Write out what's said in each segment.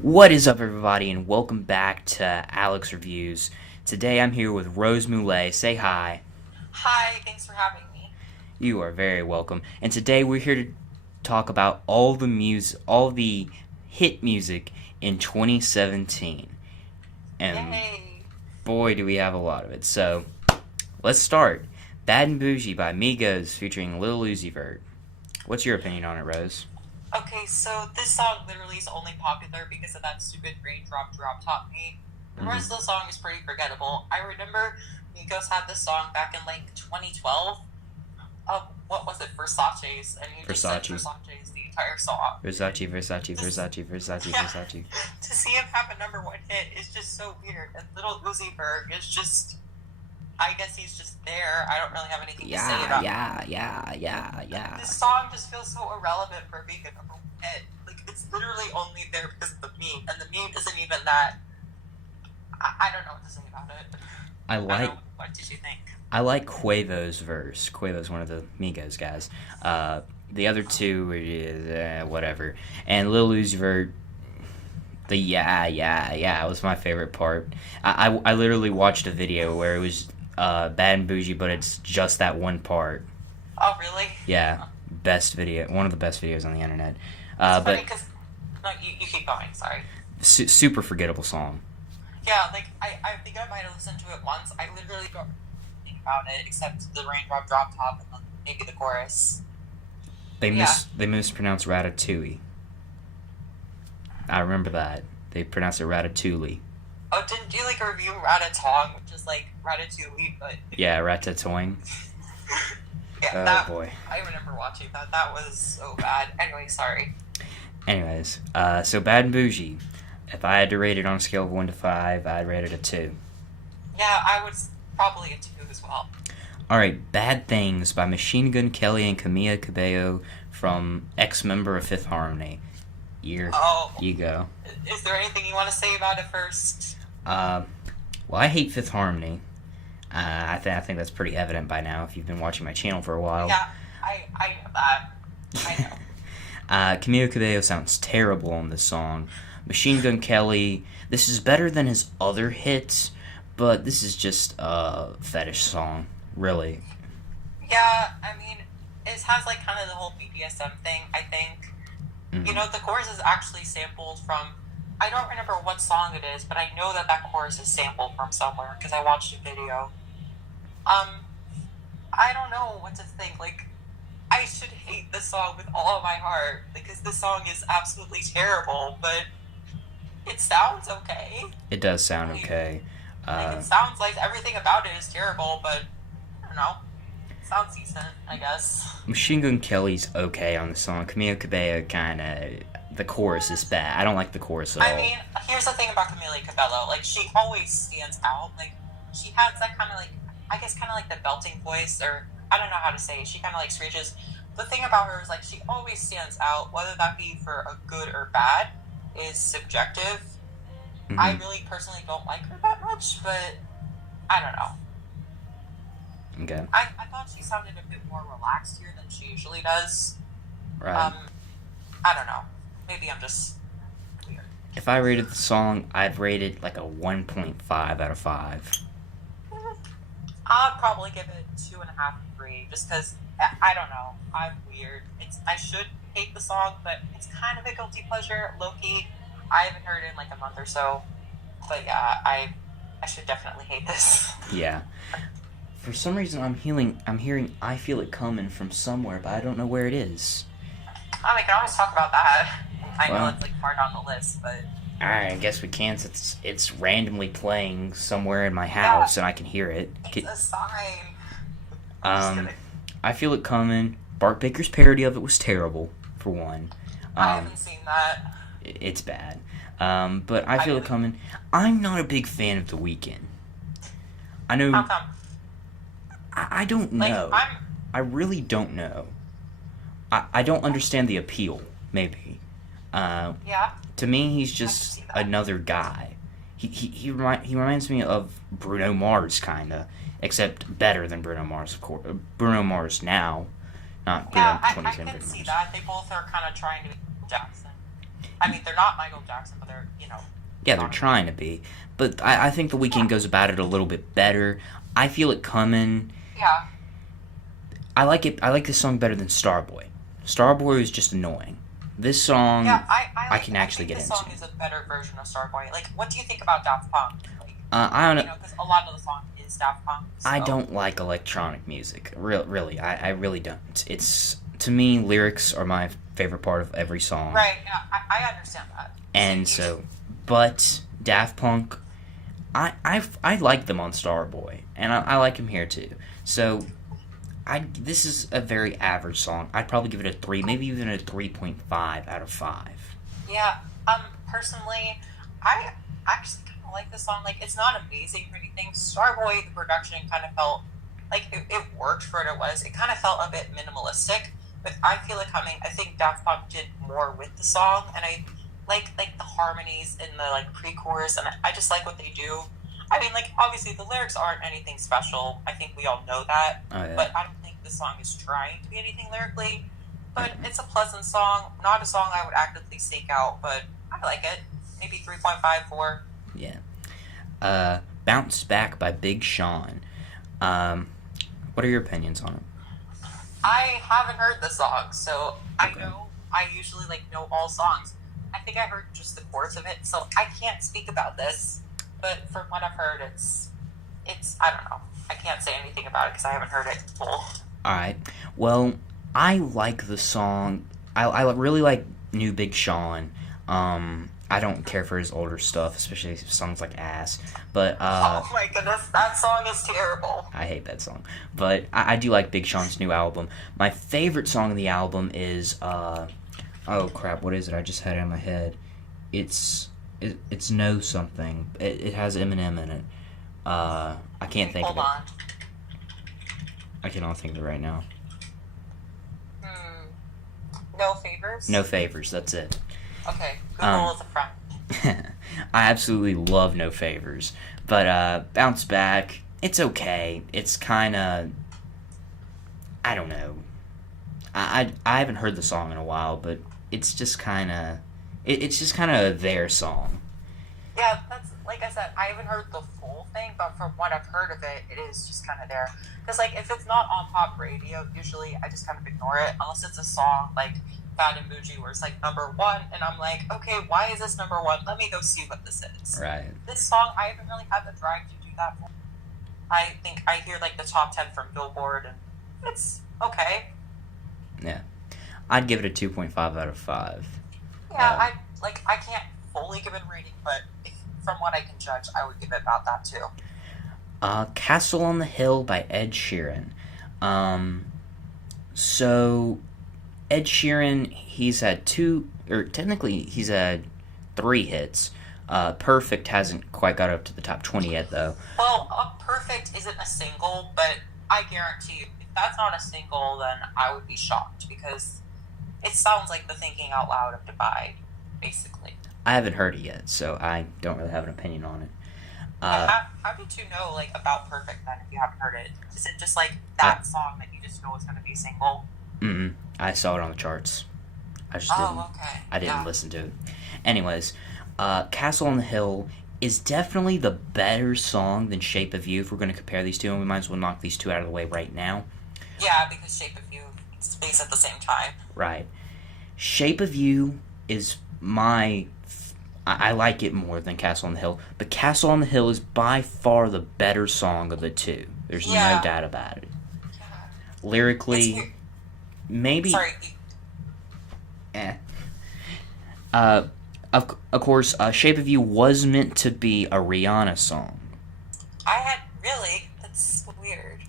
What is up, everybody, and welcome back to Alex Reviews. Today I'm here with Rose Mulet. Say hi. Hi, thanks for having me. You are very welcome. And today we're here to talk about all the hit music in 2017. And Yay! boy, do we have a lot of it. So, let's start. Baton Bujji by Migos featuring Lil Uzi Vert. What's your opinion on it, Rose? Okay, so this song literally is only popular because of that stupid raindrop drop top beat. The rest of the song is pretty forgettable. I remember Migos had this song back in like 2012. What was it? Versace's, and you just said Versace's the entire song. Versace. Yeah. To see him have a number one hit is just so weird. And Little Uzi Vert is just, I guess he's just there. I don't really have anything to say about it. Yeah. This song just feels so irrelevant for being a number one hit. Like, it's literally only there because of the meme, and the meme isn't even that. I don't know what to say about it. What did you think? I like Quavo's verse. Quavo's one of the Migos guys. The other two is whatever. And Lil Uzi Vert, the yeah was my favorite part. I literally watched a video where it was Bad and Bougie, but it's just that one part. Oh, really? Yeah, best video, one of the best videos on the internet. It's funny because no, you keep going. Sorry. Super forgettable song. Yeah, like I think I might have listened to it once. I literally don't think about it except the raindrop drop top and maybe the chorus. They mispronounced ratatouille. I remember that. They pronounced it ratatouille. Oh, didn't you like review Ratatouille, which is like Ratatouille, but yeah, ratatouille. Yeah, boy. I remember watching that. That was so bad. Anyway, sorry. Anyways, so Bad and Bougie. If I had to rate it on a scale of 1 to 5, I'd rate it a 2. Yeah, I was probably a 2 as well. Alright, Bad Things by Machine Gun Kelly and Camila Cabello from ex-member of Fifth Harmony. You go. Is there anything you want to say about it first? Well, I hate Fifth Harmony. I think that's pretty evident by now if you've been watching my channel for a while. Yeah, I know that. I know. Camila Cabello sounds terrible on this song. Machine Gun Kelly, this is better than his other hits, but this is just a fetish song, really. Yeah, I mean, it has like kind of the whole BDSM thing, I think. Mm-hmm. You know, the chorus is actually sampled from, I don't remember what song it is, but I know that chorus is sampled from somewhere because I watched a video. I don't know what to think. Like, I should hate this song with all of my heart because this song is absolutely terrible, but it sounds okay. It does sound okay. Like, it sounds like everything about it is terrible, but I don't know. It sounds decent, I guess. Machine Gun Kelly's okay on the song. Camila Cabello the chorus is bad. I don't like the chorus at all. I mean, here's the thing about Camila Cabello. Like, she always stands out. Like, she has that kind of like, I guess kind of like the belting voice, or I don't know how to say it. She kind of like screeches. The thing about her is like she always stands out, whether that be for a good or bad is subjective. Mm-hmm. I really personally don't like her that much, but I don't know. Okay. I thought she sounded a bit more relaxed here than she usually does. Right. I don't know. Maybe I'm just weird. If I rated the song, I'd rate it like a 1.5 out of 5. I'd probably give it 2.5 or 3, just because I don't know. I'm weird. I should hate the song, but it's kind of a guilty pleasure, low key. I haven't heard it in like a month or so, but yeah, I should definitely hate this. Yeah. For some reason, I'm hearing "I Feel It Coming" from somewhere, but I don't know where it is. We can always talk about that. I know Well, it's like far down the list, but alright, I guess we can since it's randomly playing somewhere in my house and I can hear it. it's a sign. I'm just kidding. I Feel It Coming. Bart Baker's parody of it was terrible, for one. I haven't seen that. It's bad. But I Feel It Coming. I'm not a big fan of The Weeknd. I know. How come? I don't know. Like, I really don't know. I don't understand the appeal, maybe. Yeah. To me, he's just another guy. He reminds me of Bruno Mars, kinda, except better than Bruno Mars, of course. Bruno Mars now, not Bruno Yeah, I 2010 can Bruno see Mars. that. They both are kind of trying to be Jackson. I mean, they're not Michael Jackson, but they're, Yeah, they're trying to be. But I think The Weeknd goes about it a little bit better. I feel it coming. Yeah. I like it. I like this song better than Starboy. Starboy is just annoying. This song, Yeah, I can actually get into. into. This song is a better version of Starboy. Like, what do you think about Daft Punk? Like, I don't know. because a lot of the song is Daft Punk. So. I don't like electronic music. Really, I really don't. It's, to me, lyrics are my favorite part of every song. Right, yeah, I understand that. And but Daft Punk, I like them on Starboy, and I like him here too. So, this is a very average song. I'd probably give it a 3, maybe even a 3.5 out of 5. Yeah, personally, I actually kind of like this song. Like, it's not amazing or anything. Starboy, the production kind of felt like it worked for what it was. It kind of felt a bit minimalistic, but I Feel It Coming, I think Daft Punk did more with the song, and I like the harmonies in the, like, pre-chorus, and I just like what they do. I mean, like, obviously the lyrics aren't anything special. I think we all know that. Oh, yeah. But I don't think the song is trying to be anything lyrically. But it's a pleasant song. Not a song I would actively seek out, but I like it. Maybe 3.5, 4. Yeah. Bounce Back by Big Sean. What are your opinions on it? I haven't heard the song, so I know I usually, like, know all songs. I think I heard just the chorus of it, so I can't speak about this. But from what I've heard, it's I don't know. I can't say anything about it because I haven't heard it full. Alright. Well, I like the song. I really like new Big Sean. I don't care for his older stuff, especially songs like Ass. But, oh my goodness, that song is terrible. I hate that song. But I do like Big Sean's new album. My favorite song of the album is, oh crap, what is it? I just had it in my head. It's No Something. It has Eminem in it. I can't think of it. Hold on. I cannot think of it right now. No Favors? No Favors, that's it. Okay, Google is a friend. I absolutely love No Favors. But Bounce Back, it's okay. It's kind of, I don't know. I haven't heard the song in a while, but it's just kind of, it's just kind of their song. Yeah, that's, like I said, I haven't heard the full thing, but from what I've heard of it, it is just kind of there. Because, like, if it's not on pop radio, usually I just kind of ignore it, unless it's a song, like, Baton Bujji, where it's, like, #1, and I'm like, okay, why is this #1? Let me go see what this is. Right. This song, I haven't really had the drive to do that for. I think I hear, like, the top 10 from Billboard, and it's okay. Yeah. I'd give it a 2.5 out of 5. Yeah, I can't fully give it a rating, but from what I can judge, I would give it about that too. Castle on the Hill by Ed Sheeran. So Ed Sheeran, he's had he's had 3 hits. Perfect hasn't quite got up to the top 20 yet, though. Well, Perfect isn't a single, but I guarantee you, if that's not a single, then I would be shocked, because it sounds like the thinking out loud of Divide, basically. I haven't heard it yet, so I don't really have an opinion on it. How did you know, like, about Perfect, then, if you haven't heard it? Is it just, like, that song that you just know is going to be a single? I saw it on the charts. I just didn't listen to it. Anyways, Castle on the Hill is definitely the better song than Shape of You, if we're going to compare these two, and we might as well knock these two out of the way right now. Yeah, because Shape of You space at the same time. Right. Shape of You is I like it more than Castle on the Hill, but Castle on the Hill is by far the better song of the two. There's no doubt about it. Yeah. Lyrically, maybe... Sorry. Of course, Shape of You was meant to be a Rihanna song. Really? That's weird.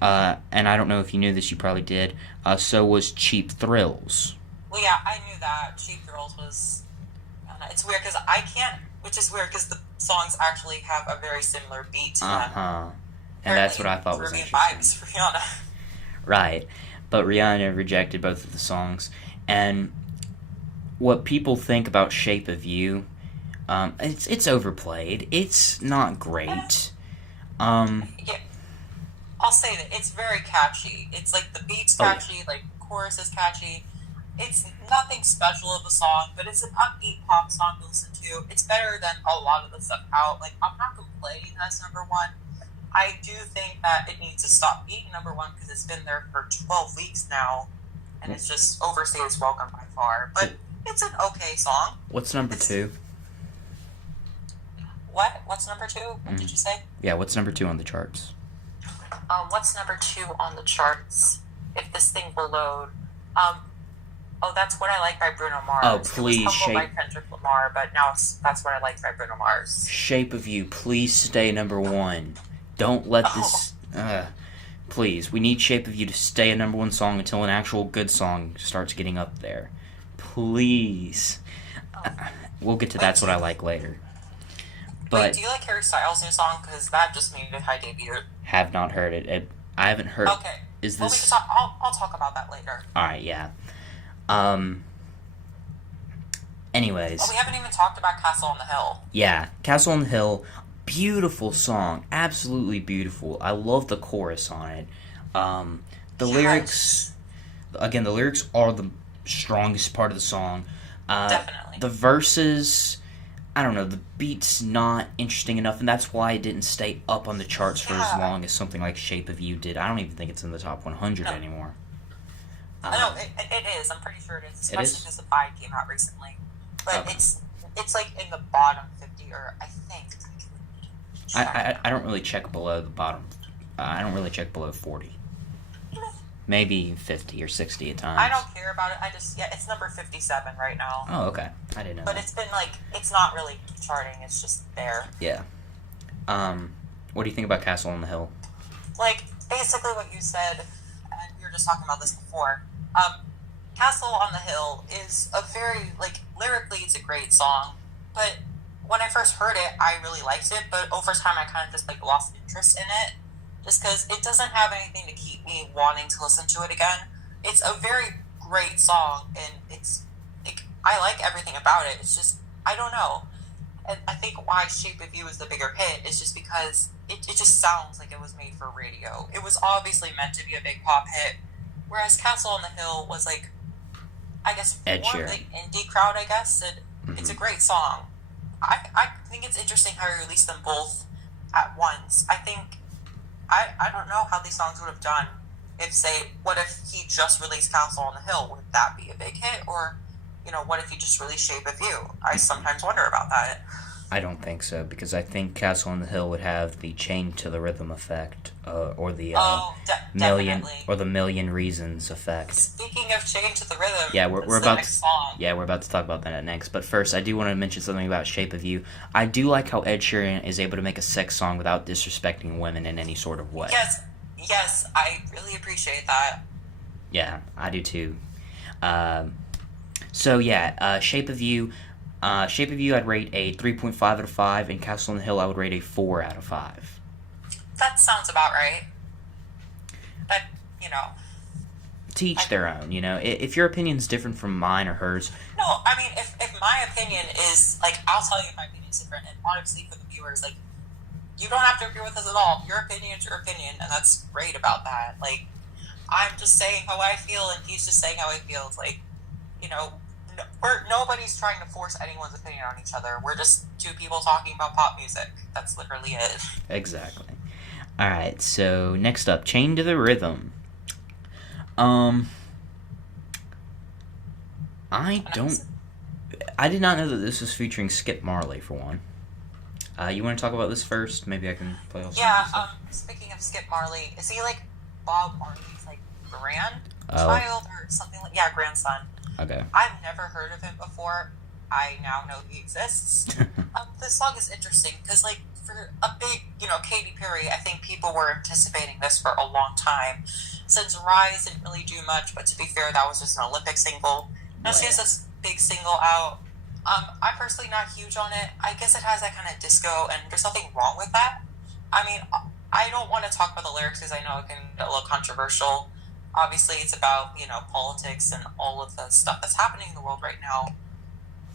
And I don't know if you knew this, you probably did. So was Cheap Thrills. Well, yeah, I knew that. Cheap Thrills was... It's weird because I can't... Which is weird because the songs actually have a very similar beat to them. Uh-huh. And that's what I thought was interesting. Vibes for Rihanna. Right. But Rihanna rejected both of the songs. And what people think about Shape of You, it's overplayed. It's not great. Yeah. I'll say that it's very catchy. It's like the beat's catchy, like the chorus is catchy. It's nothing special of a song, but it's an upbeat pop song to listen to. It's better than a lot of the stuff out. Like, I'm not complaining that's number one. I do think that it needs to stop being number one because it's been there for 12 weeks now, and it's just overstayed its welcome by far. But it's an okay song. What's number two? What? What's number two? What did you say? Yeah, what's number two on the charts? What's number two on the charts? If this thing will load. That's What I Like by Bruno Mars. Oh, please, it was Humble by Kendrick Lamar, but now That's What I Like by Bruno Mars. Shape of You, please stay number one. Don't let this... please, we need Shape of You to stay a number one song until an actual good song starts getting up there. Please. We'll get to That's What I Like later. But wait, do you like Harry Styles' new song? Because that just made a high debut. Have not heard it. I haven't heard... Okay. Is this... I'll talk about that later. Alright, yeah. Anyways. Oh, we haven't even talked about Castle on the Hill. Yeah, Castle on the Hill, beautiful song, absolutely beautiful. I love the chorus on it. The lyrics, again, the lyrics are the strongest part of the song. Definitely. The verses, I don't know, the beat's not interesting enough, and that's why it didn't stay up on the charts for as long as something like Shape of You did. I don't even think it's in the top 100 anymore. No, it is. I'm pretty sure it is, especially because the Vibe came out recently. But it's like in the bottom 50, or I think. I don't really check below the bottom. I don't really check below 40. Maybe 50 or 60 at times. I don't care about it. It's number 57 right now. Oh, okay. I didn't know. But it's been it's not really charting. It's just there. Yeah. What do you think about Castle on the Hill? Like, basically what you said, and we were just talking about this before. Castle on the Hill is a very, lyrically it's a great song, but when I first heard it, I really liked it, but over time I kind of just, lost interest in it, just because it doesn't have anything to keep me wanting to listen to it again. It's a very great song, and I like everything about it. It's just, I don't know. And I think why Shape of You is the bigger hit is just because it just sounds like it was made for radio. It was obviously meant to be a big pop hit, whereas Castle on the Hill was I guess Ed more Sheeran. of the indie crowd, I guess. It's a great song. I think it's interesting how he released them both at once. I think I don't know how these songs would have done what if he just released Castle on the Hill? Would that be a big hit? Or, what if he just released Shape of You? I sometimes wonder about that. I don't think so, because I think Castle on the Hill would have the Chain to the Rhythm effect, or the Million Reasons effect. Speaking of Chain to the Rhythm, yeah, we're about next song. Yeah, we're about to talk about that next. But first, I do want to mention something about Shape of You. I do like how Ed Sheeran is able to make a sex song without disrespecting women in any sort of way. Yes, I really appreciate that. Yeah, I do too. Shape of You. Shape of You, I'd rate a 3.5 out of 5, and Castle on the Hill, I would rate a 4 out of 5. That sounds about right. But, To each their own, If your opinion's different from mine or hers... No, I mean, if my opinion is, I'll tell you if my opinion's different, and honestly, for the viewers, you don't have to agree with us at all. Your opinion is your opinion, and that's great about that. I'm just saying how I feel, and he's just saying how he feels. Nobody's trying to force anyone's opinion on each other. We're just two people talking about pop music. That's literally it. Exactly. Alright, so next up, Chain to the Rhythm. I did not know that this was featuring Skip Marley, for one. You want to talk about this first? Maybe I can play all speaking of Skip Marley, is he Bob Marley's grandchild or something grandson? Okay. I've never heard of him before. I now know he exists. This song is interesting because, for a big, Katy Perry, I think people were anticipating this for a long time. Since Rise didn't really do much, but to be fair, that was just an Olympic single. Now she has this big single out. I'm personally not huge on it. I guess it has that kind of disco, and there's nothing wrong with that. I mean, I don't want to talk about the lyrics because I know it can get a little controversial. Obviously, it's about, politics and all of the stuff that's happening in the world right now.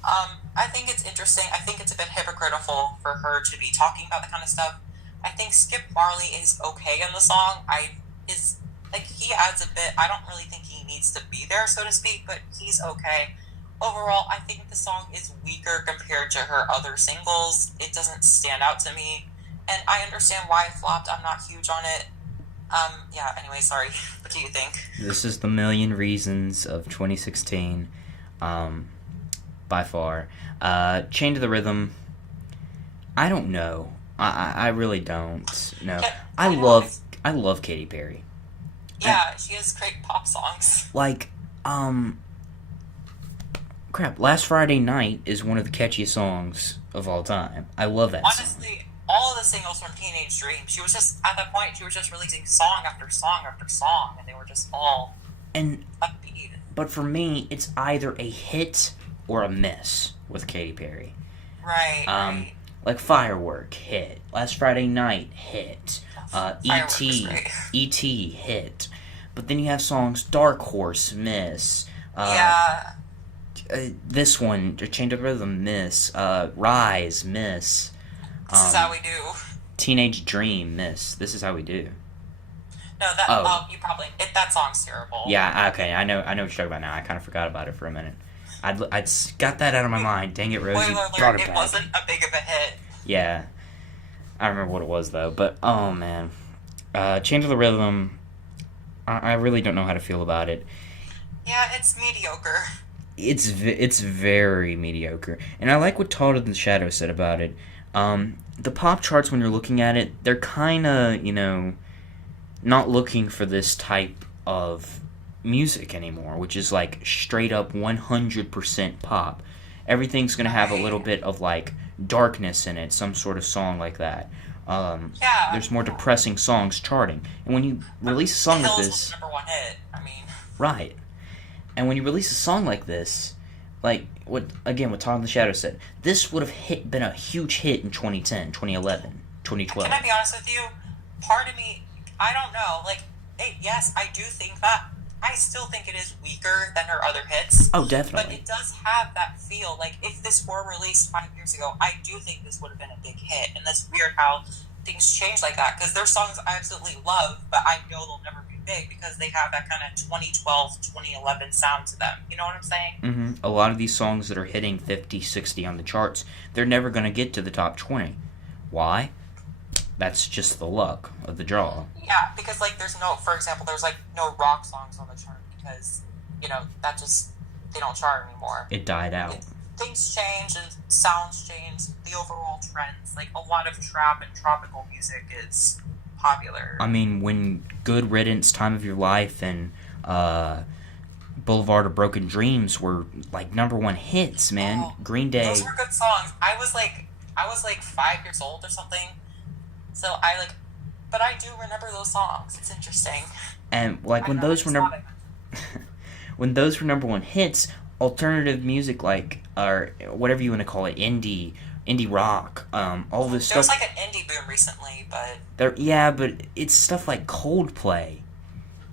I think it's interesting. I think it's a bit hypocritical for her to be talking about that kind of stuff. I think Skip Marley is okay in the song. His Like, he adds a bit. I don't really think he needs to be there, so to speak, but he's okay. Overall, I think the song is weaker compared to her other singles. It doesn't stand out to me, and I understand why it flopped. I'm not huge on it. Yeah, anyway, sorry. What do you think? This is the Million Reasons of 2016, by far. Chain to the Rhythm, I don't know. I really don't know. I love Katy Perry. Yeah, she has great pop songs. Like, crap, Last Friday Night is one of the catchiest songs of all time. I love that song. Honestly, all of the singles from Teenage Dream, she was just, at that point, she was just releasing song after song after song, and they were just all upbeat. But for me, it's either a hit or a miss with Katy Perry. Right. Like Firework, hit. Last Friday Night, hit. E.T., hit. But then you have songs Dark Horse, miss. This one, Chain to the Rhythm, miss. Rise, miss. This is how we do. Teenage Dream, miss. This is how we do. No, you probably, that song's terrible. Yeah, okay, I know what you're talking about now. I kind of forgot about it for a minute. I'd got that out of my mind. Dang it, Rosie. Spoiler alert, it wasn't a big of a hit. Yeah. I remember what it was, though. But, oh, man. Chain to the Rhythm, I really don't know how to feel about it. Yeah, it's mediocre. It's very mediocre. And I like what Todd in the Shadow said about it. The pop charts, when you're looking at it, they're kind of, not looking for this type of music anymore, which is, like, straight up 100% pop. Everything's going to have a little bit of, like, darkness in it, some sort of song like that. There's more depressing songs charting. And when you release a song like this... number one hit, I mean... Right. And when you release a song like this, like, what Todd in the Shadow said, this would have been a huge hit in 2010, 2011, 2012. Can I be honest with you? Part of me, I don't know, like, yes, I do think that. I still think it is weaker than her other hits. Oh, definitely. But it does have that feel. Like, if this were released 5 years ago, I do think this would have been a big hit. And that's weird how things change like that. Because there's songs I absolutely love, but I know they'll never be big because they have that kind of 2012, 2011 sound to them. You know what I'm saying? Mm-hmm. A lot of these songs that are hitting 50, 60 on the charts, they're never going to get to the top 20. Why? That's just the luck of the draw. Yeah, because, like, there's no rock songs on the chart because, that just, they don't chart anymore. It died out. Things change and sounds change, the overall trends. Like, a lot of trap and tropical music is popular. I mean, when Good Riddance, Time of Your Life, and Boulevard of Broken Dreams were, like, #1 hits, man. Green Day. Those were good songs. I was like 5 years old or something. So but I do remember those songs. It's interesting. And like when those were when those were #1 hits, alternative music, like, or whatever you want to call it, indie rock, all this stuff. There was like an indie boom recently, but but it's stuff like Coldplay,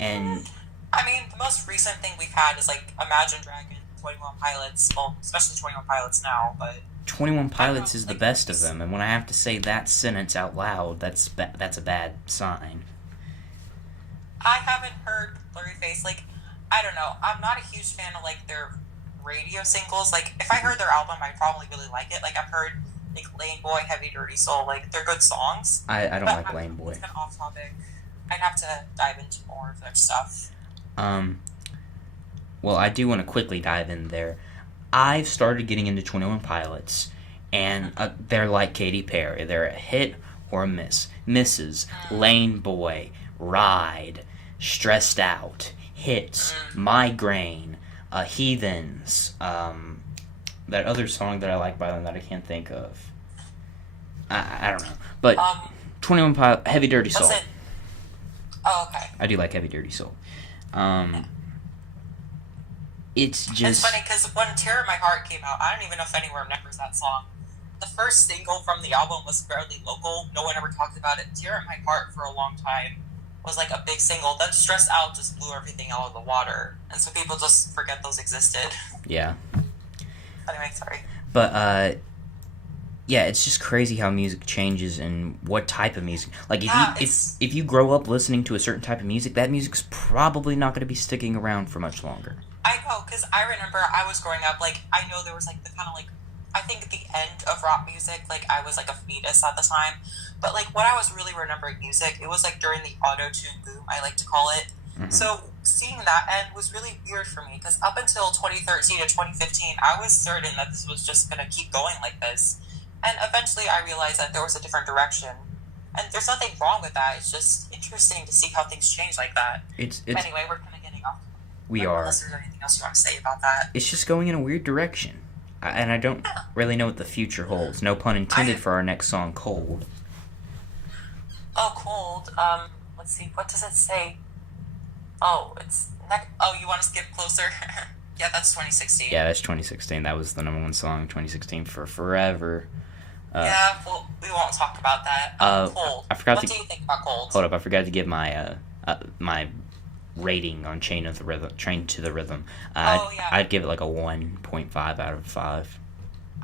and I mean the most recent thing we've had is like Imagine Dragons, 21 Pilots, well, especially 21 Pilots now, but 21 Pilots is the best of them, and when I have to say that sentence out loud, that's a bad sign. I haven't heard Blurry Face. Like, I don't know. I'm not a huge fan of, like, their radio singles. Like, if I heard their album, I'd probably really like it. Like, I've heard, like, Lane Boy, Heavy Dirty Soul. Like, they're good songs. I don't like Lane Boy. It's kind of off topic. I'd have to dive into more of their stuff. Well, I do want to quickly dive in there. I've started getting into 21 Pilots, and they're like Katy Perry. They're a hit or a miss. Misses, Lane Boy, Ride, Stressed Out, Hits, Migraine, Heathens, that other song that I like by them that I can't think of. I don't know. But 21 Pilots, Heavy Dirty Soul. Oh, okay. I do like Heavy Dirty Soul. It's just... It's funny, because when Tear in My Heart came out, I don't even know if anyone remembers that song. The first single from the album was fairly local. No one ever talked about it. Tear in My Heart, for a long time, was like a big single. Then Stressed Out just blew everything out of the water. And so people just forget those existed. Yeah. Anyway, sorry. But, Yeah, it's just crazy how music changes and what type of music. Like Yeah, if you grow up listening to a certain type of music, that music's probably not going to be sticking around for much longer. I know, because I remember I was growing up, like, I know there was, like, the kind of, like, I think at the end of rock music, like, I was, like, a fetus at the time, but, like, when I was really remembering music, it was, like, during the auto-tune boom, I like to call it. Mm-hmm. So, seeing that end was really weird for me, because up until 2013 and 2015, I was certain that this was just going to keep going like this, and eventually I realized that there was a different direction. And there's nothing wrong with that. It's just interesting to see how things change like that. It's anyway, we're kind of getting off. We are. Unless there's anything else you want to say about that. It's just going in a weird direction. And I don't really know what the future holds. No pun intended for our next song, Cold. Oh, Cold. Let's see. What does it say? Oh, it's... Oh, you want to skip closer? Yeah, that's 2016. Yeah, that's 2016. That was the number one song in 2016 for forever. Yeah, well, we won't talk about that. Cold. I forgot what do you think about Cold? Hold up, I forgot to give my my rating on Train to the Rhythm. Oh, yeah. I'd give it like a 1.5 out of 5.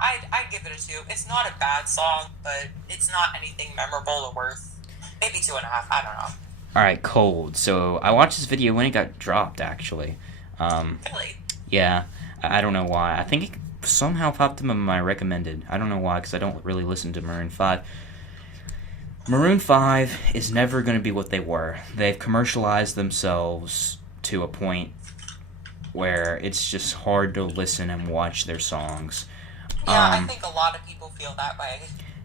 I'd give it a 2. It's not a bad song, but it's not anything memorable or worth. Maybe 2.5. I don't know. Alright, Cold. So, I watched this video when it got dropped, actually. Really? Yeah. I don't know why. I think it somehow popped up in my recommended. I don't know why, because I don't really listen to Maroon 5. Maroon 5 is never going to be what they were. They've commercialized themselves to a point where it's just hard to listen and watch their songs. Yeah, I think a lot of people feel that way.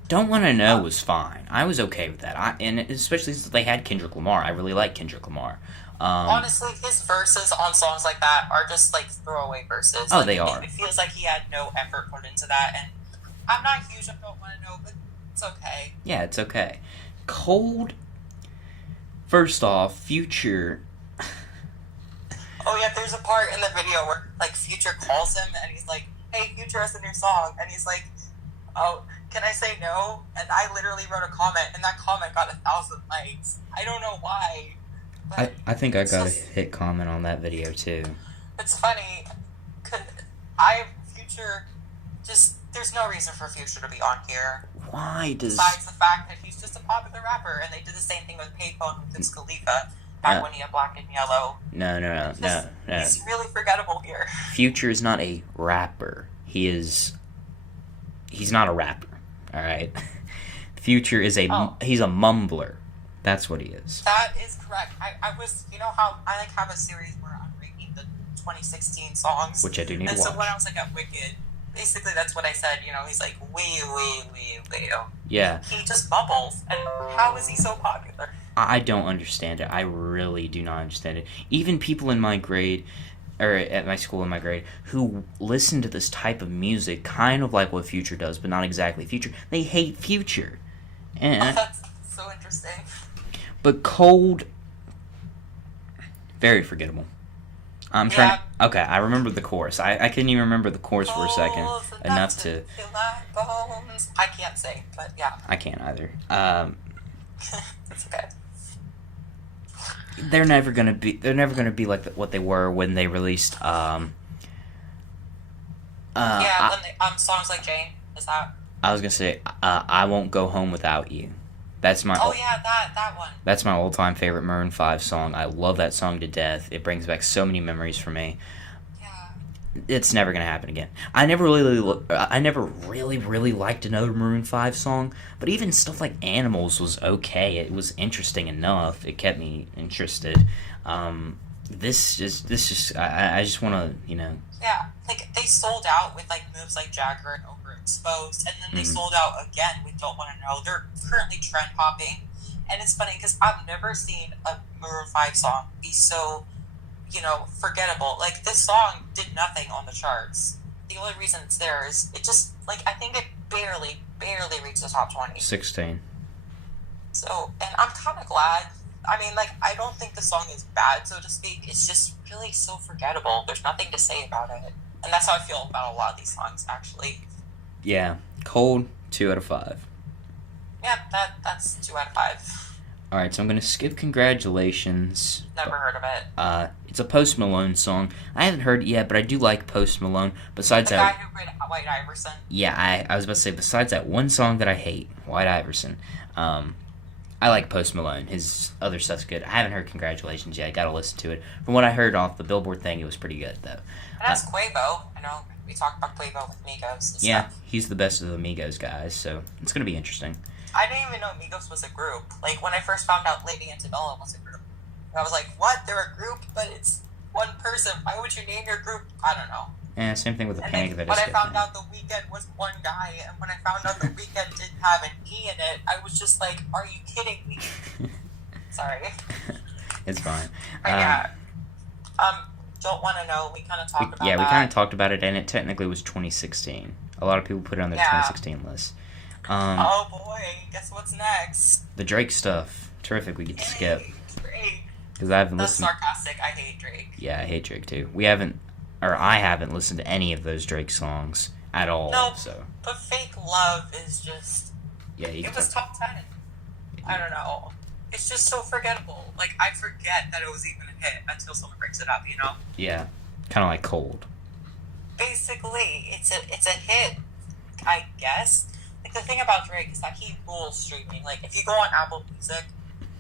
Don't Wanna Know was fine. I was okay with that. And especially since they had Kendrick Lamar. I really like Kendrick Lamar. Honestly, his verses on songs like that are just like throwaway verses. Oh, like, they are. It feels like he had no effort put into that, and I'm not huge on Don't Wanna Know, but it's okay. Yeah, it's okay. Cold. First off, Future. Oh yeah, there's a part in the video where like Future calls him and he's like, "Hey, Future, is in your song," and he's like, "Oh, can I say no?" And I literally wrote a comment, and that comment got 1,000 likes. I don't know why. I think I got a hit comment on that video too. It's funny, cause Future, just, there's no reason for Future to be on here. Why does... Besides the fact that he's just a popular rapper, and they did the same thing with Payphone with Wiz Khalifa, back when he had Black and Yellow. No. He's really forgettable here. Future is not a rapper. He's not a rapper, alright? Future is he's a mumbler. That's what he is. That is correct. I was, you know how I like have a series where I'm ranking the 2016 songs, which I do need to watch. And so when I was like at Wicked, basically that's what I said. You know, he's like wee. Yeah. He just mumbles, and how is he so popular? I don't understand it. I really do not understand it. Even people in my grade, or at my school in my grade, who listen to this type of music, kind of like what Future does, but not exactly Future. They hate Future. And that's so interesting. But Cold, very forgettable. I'm trying. Yeah. Okay, I remember the chorus. I couldn't even remember the chorus for a second. Enough to. Feel my bones. I can't sing, but yeah. I can't either. It's okay. They're never gonna be like what they were when they released. Songs like Jane. Is that? I was gonna say, I Won't Go Home Without You. That's my. Oh yeah, that one. That's my all-time favorite Maroon 5 song. I love that song to death. It brings back so many memories for me. Yeah. It's never gonna happen again. I never really liked another Maroon 5 song, but even stuff like Animals was okay. It was interesting enough. It kept me interested. This just I just want to, you know. Yeah, like they sold out with like moves like Jagger and Overexposed, and then they sold out again with Don't Wanna Know. They're currently trend hopping, and it's funny because I've never seen a Maroon 5 song be so, you know, forgettable. Like this song did nothing on the charts. The only reason it's there is it just like I think it barely reached the top 20. 16. So, and I'm kind of glad. I mean, like, I don't think the song is bad, so to speak. It's just really so forgettable. There's nothing to say about it. And that's how I feel about a lot of these songs, actually. Yeah. Cold, 2 out of 5. Yeah, that's 2 out of 5. Alright, so I'm going to skip Congratulations. Never heard of it. It's a Post Malone song. I haven't heard it yet, but I do like Post Malone. Besides The that... guy who played White Iverson. Yeah, I was about to say, besides that one song that I hate, White Iverson, I like Post Malone. His other stuff's good. I haven't heard Congratulations yet. I gotta listen to it. From what I heard off the Billboard thing, it was pretty good, though. And that's Quavo. I know we talked about Quavo with Migos and Yeah, stuff. he's the best of the Migos guys, so it's gonna be interesting. I didn't even know Migos was a group. Like, when I first found out Lady Antebellum was a group, I was like, what? They're a group? But it's one person. Why would you name your group? I don't know. Yeah, same thing with the And Panic! then At the when I Disco found thing. out The Weeknd was one guy, and when I found out The Weeknd didn't have an E in it, I was just like, are you kidding me? Sorry. It's fine. But yeah. Don't want to know. We kind of talked about Yeah, that. we kind of talked about it, and it technically was 2016. A lot of people put it on their 2016 list. Oh boy, guess what's next? The Drake stuff. Terrific, we get to skip. Drake. Because I haven't That's listened... sarcastic. I hate Drake. Yeah, I hate Drake too. I haven't listened to any of those Drake songs at all. No, So but Fake Love is just... yeah, It was top 10. I don't know. It's just so forgettable. Like, I forget that it was even a hit until someone brings it up, you know? yeah, kind of like Cold. Basically, it's a hit, I guess. Like, the thing about Drake is that he rules streaming. Like, if you go on Apple Music,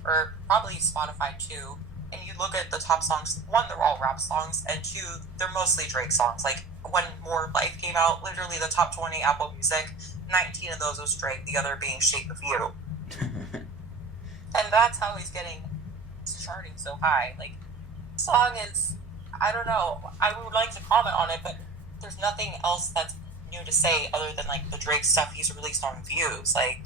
or probably Spotify too, and you look at the top songs, one, they're all rap songs, and two, they're mostly Drake songs. Like, when More Life came out, literally the top 20 Apple Music, 19 of those was Drake, the other being Shape of You. And that's how he's getting charting so high. Like, the song is, I don't know, I would like to comment on it, but there's nothing else that's new to say other than, like, the Drake stuff he's released on Views. Like,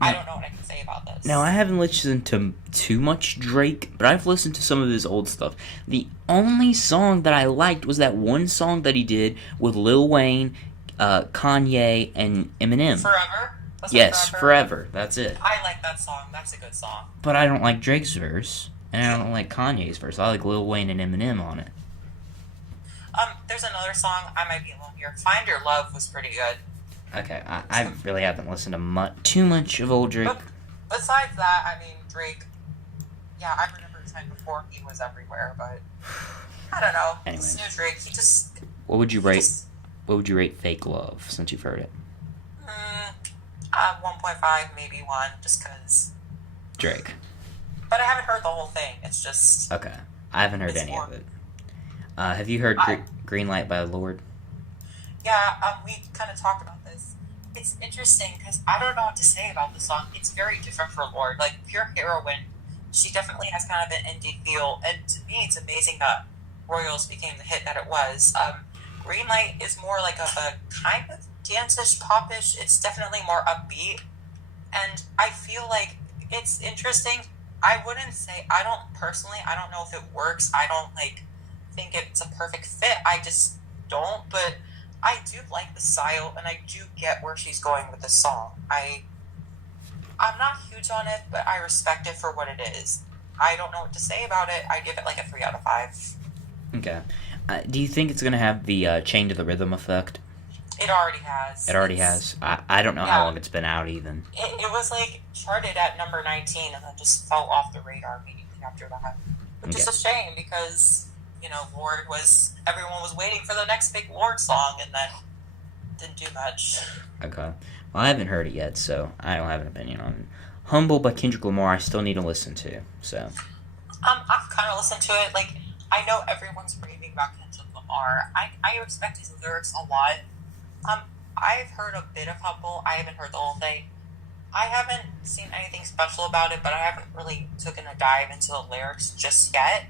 I don't know what I can say about this. Now, I haven't listened to too much Drake, but I've listened to some of his old stuff. The only song that I liked was that one song that he did with Lil Wayne, Kanye, and Eminem. Forever? Was it Yes, Forever. That's it. I like that song. That's a good song. But I don't like Drake's verse, and I don't like Kanye's verse. I like Lil Wayne and Eminem on it. There's another song, I might be alone here. Find Your Love was pretty good. Okay, I really haven't listened to too much of old Drake. But besides that, I mean, Drake, yeah, I remember the time before he was everywhere, but I don't know. Anyways. This new Drake, he just... What would you rate? What would you rate Fake Love since you've heard it? 1.5, maybe 1, just because. Drake. But I haven't heard the whole thing. It's just... Okay, I haven't heard any of it. Have you heard Green Light by Lorde? Yeah, we kind of talked about this. It's interesting because I don't know what to say about the song. It's very different for Lorde. Like, Pure Heroine, she definitely has kind of an indie feel, and to me, it's amazing that Royals became the hit that it was. Green Light is more like a kind of dance-ish, pop-ish. It's definitely more upbeat, and I feel like it's interesting. I wouldn't say, I don't know if it works. I don't, think it's a perfect fit. I just don't, but I do like the style, and I do get where she's going with the song. I'm not huge on it, but I respect it for what it is. I don't know what to say about it. I give it a 3 out of 5. Okay. Do you think it's going to have the Chain to the Rhythm effect? It already has. It already has? I don't know how long it's been out, even. It was, charted at number 19, and then just fell off the radar immediately after that. Which is a shame, because, Lorde everyone was waiting for the next big Lorde song, and then didn't do much. Okay. Well, I haven't heard it yet, so I don't have an opinion on it. Humble by Kendrick Lamar, I still need to listen to, so. I've kind of listened to it. I know everyone's raving about Kendrick Lamar. I respect his lyrics a lot. I've heard a bit of Humble. I haven't heard the whole thing. I haven't seen anything special about it, but I haven't really taken a dive into the lyrics just yet.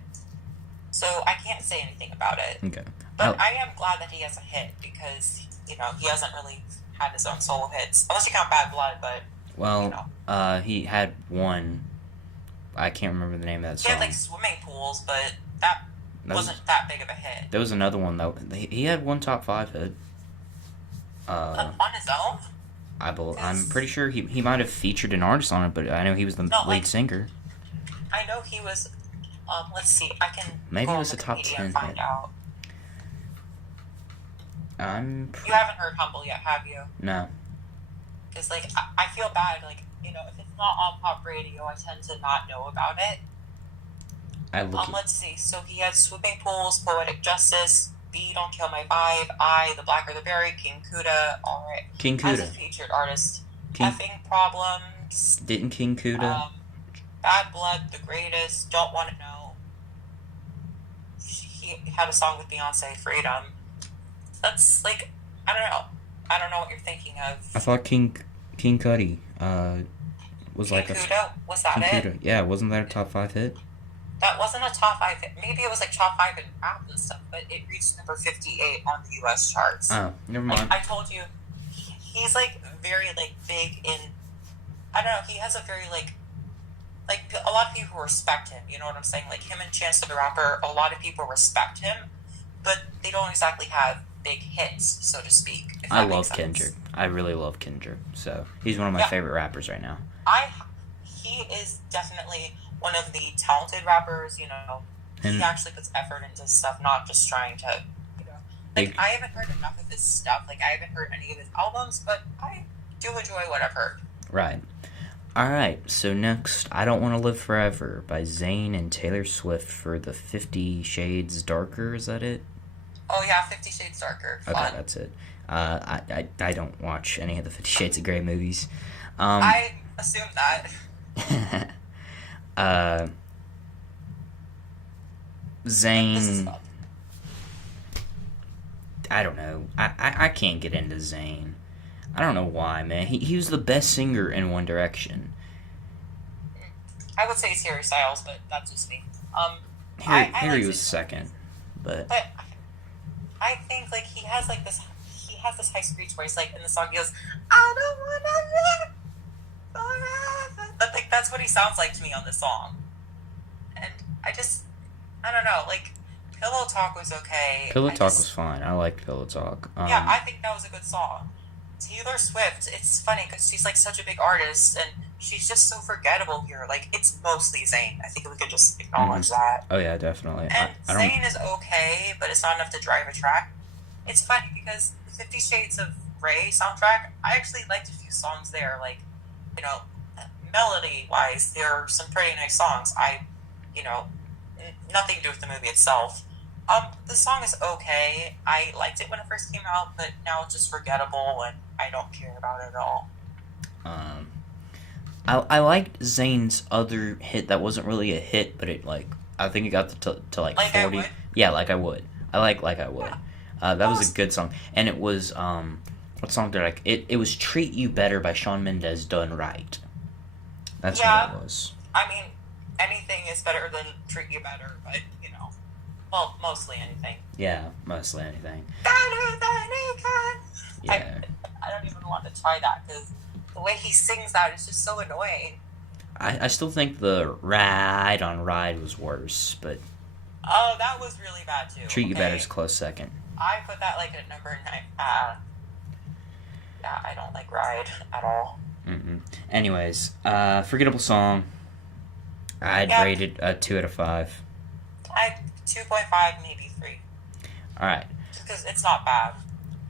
So I can't say anything about it. Okay. But I am glad that he has a hit because, he hasn't really had his own solo hits. Unless you count Bad Blood, but, Well, he had one. I can't remember the name of that He song. had, swimming pools, but that wasn't that big of a hit. There was another one, though. He had one top 5 hit. On his own? I'm pretty sure he might have featured an artist on it, but I know he was the lead singer. I know he was. Let's see. I can. Maybe go it was on a top Wikipedia 10 and find hit. out. You You haven't heard Humble yet, have you? No. Because, like, I feel bad, like, you know, if it's not on pop radio, I tend to not know about it. Let's see. So he had Swimming Pools, Poetic Justice, B, Don't Kill My Vibe, I, The Blacker the Berry, King Kuda, alright. King Kuda. As a featured artist. Effing Problems. Didn't King Kuda? Bad Blood, The Greatest, Don't Want to Know. He had a song with Beyonce, Freedom. That's, like, I don't know. I don't know what you're thinking of. I thought King Cudi was King like Kuda? Was that King it? Kuda. Yeah, wasn't that a top 5 hit? That wasn't a top 5 hit. Maybe it was like top 5 in rap and stuff, but it reached number 58 on the US charts. Oh, never mind. Like I told you, he's like very like big in, I don't know, he has a very like a lot of people respect him, you know what I'm saying? Like him and Chance the Rapper, a lot of people respect him, but they don't exactly have big hits, so to speak. I love Kendrick. I really love Kendrick. So he's one of my favorite rappers right now. He is definitely one of the talented rappers, you know. He actually puts effort into stuff, not just trying to, you know. Like, I haven't heard enough of his stuff. Like, I haven't heard any of his albums, but I do enjoy what I've heard. Right. Alright, so next, I Don't Want to Live Forever by Zane and Taylor Swift for the 50 Shades Darker, is that it? Oh, yeah, 50 Shades Darker. Fun. Okay, that's it. I don't watch any of the 50 Shades of Grey movies. I assumed that. Zane, I don't know. I can't get into Zane. I don't know why, man. He was the best singer in One Direction. I would say it's Harry Styles, but that's just me. Harry was second, but I think like he has this high screech voice. Like in the song, he goes, "I don't wanna live forever." But like that's what he sounds like to me on the song. And I don't know. Like Pillow Talk was okay. Pillow Talk was fine. I liked Pillow Talk. Yeah, I think that was a good song. Taylor Swift, it's funny because she's like such a big artist and she's just so forgettable here. Like it's mostly Zane. I think we could just acknowledge that. Oh yeah, definitely. And Zane is okay, but it's not enough to drive a track. It's funny because the 50 Shades of Grey soundtrack, I actually liked a few songs there. Like, you know, melody wise, there are some pretty nice songs. Nothing to do with the movie itself. The song is okay. I liked it when it first came out, but now it's just forgettable and I don't care about it at all. I liked Zane's other hit that wasn't really a hit, but it I think it got to like 40. Yeah, Like I Would. I like I Would. Yeah. That was a good song, and it was what song did I? It was Treat You Better by Shawn Mendes done right. That's what it was. I mean, anything is better than Treat You Better, but well, mostly anything. Yeah, mostly anything. Better than you can. Yeah. I don't even want to try that because the way he sings that is just so annoying. I still think the Ride on Ride was worse, but... Oh, that was really bad too. Treat You Better's close second. I put that at number 9. Yeah, I don't like Ride at all. Anyways, forgettable song. I'd rate it a 2 out of 5. 2.5, maybe 3. Alright. Because it's not bad.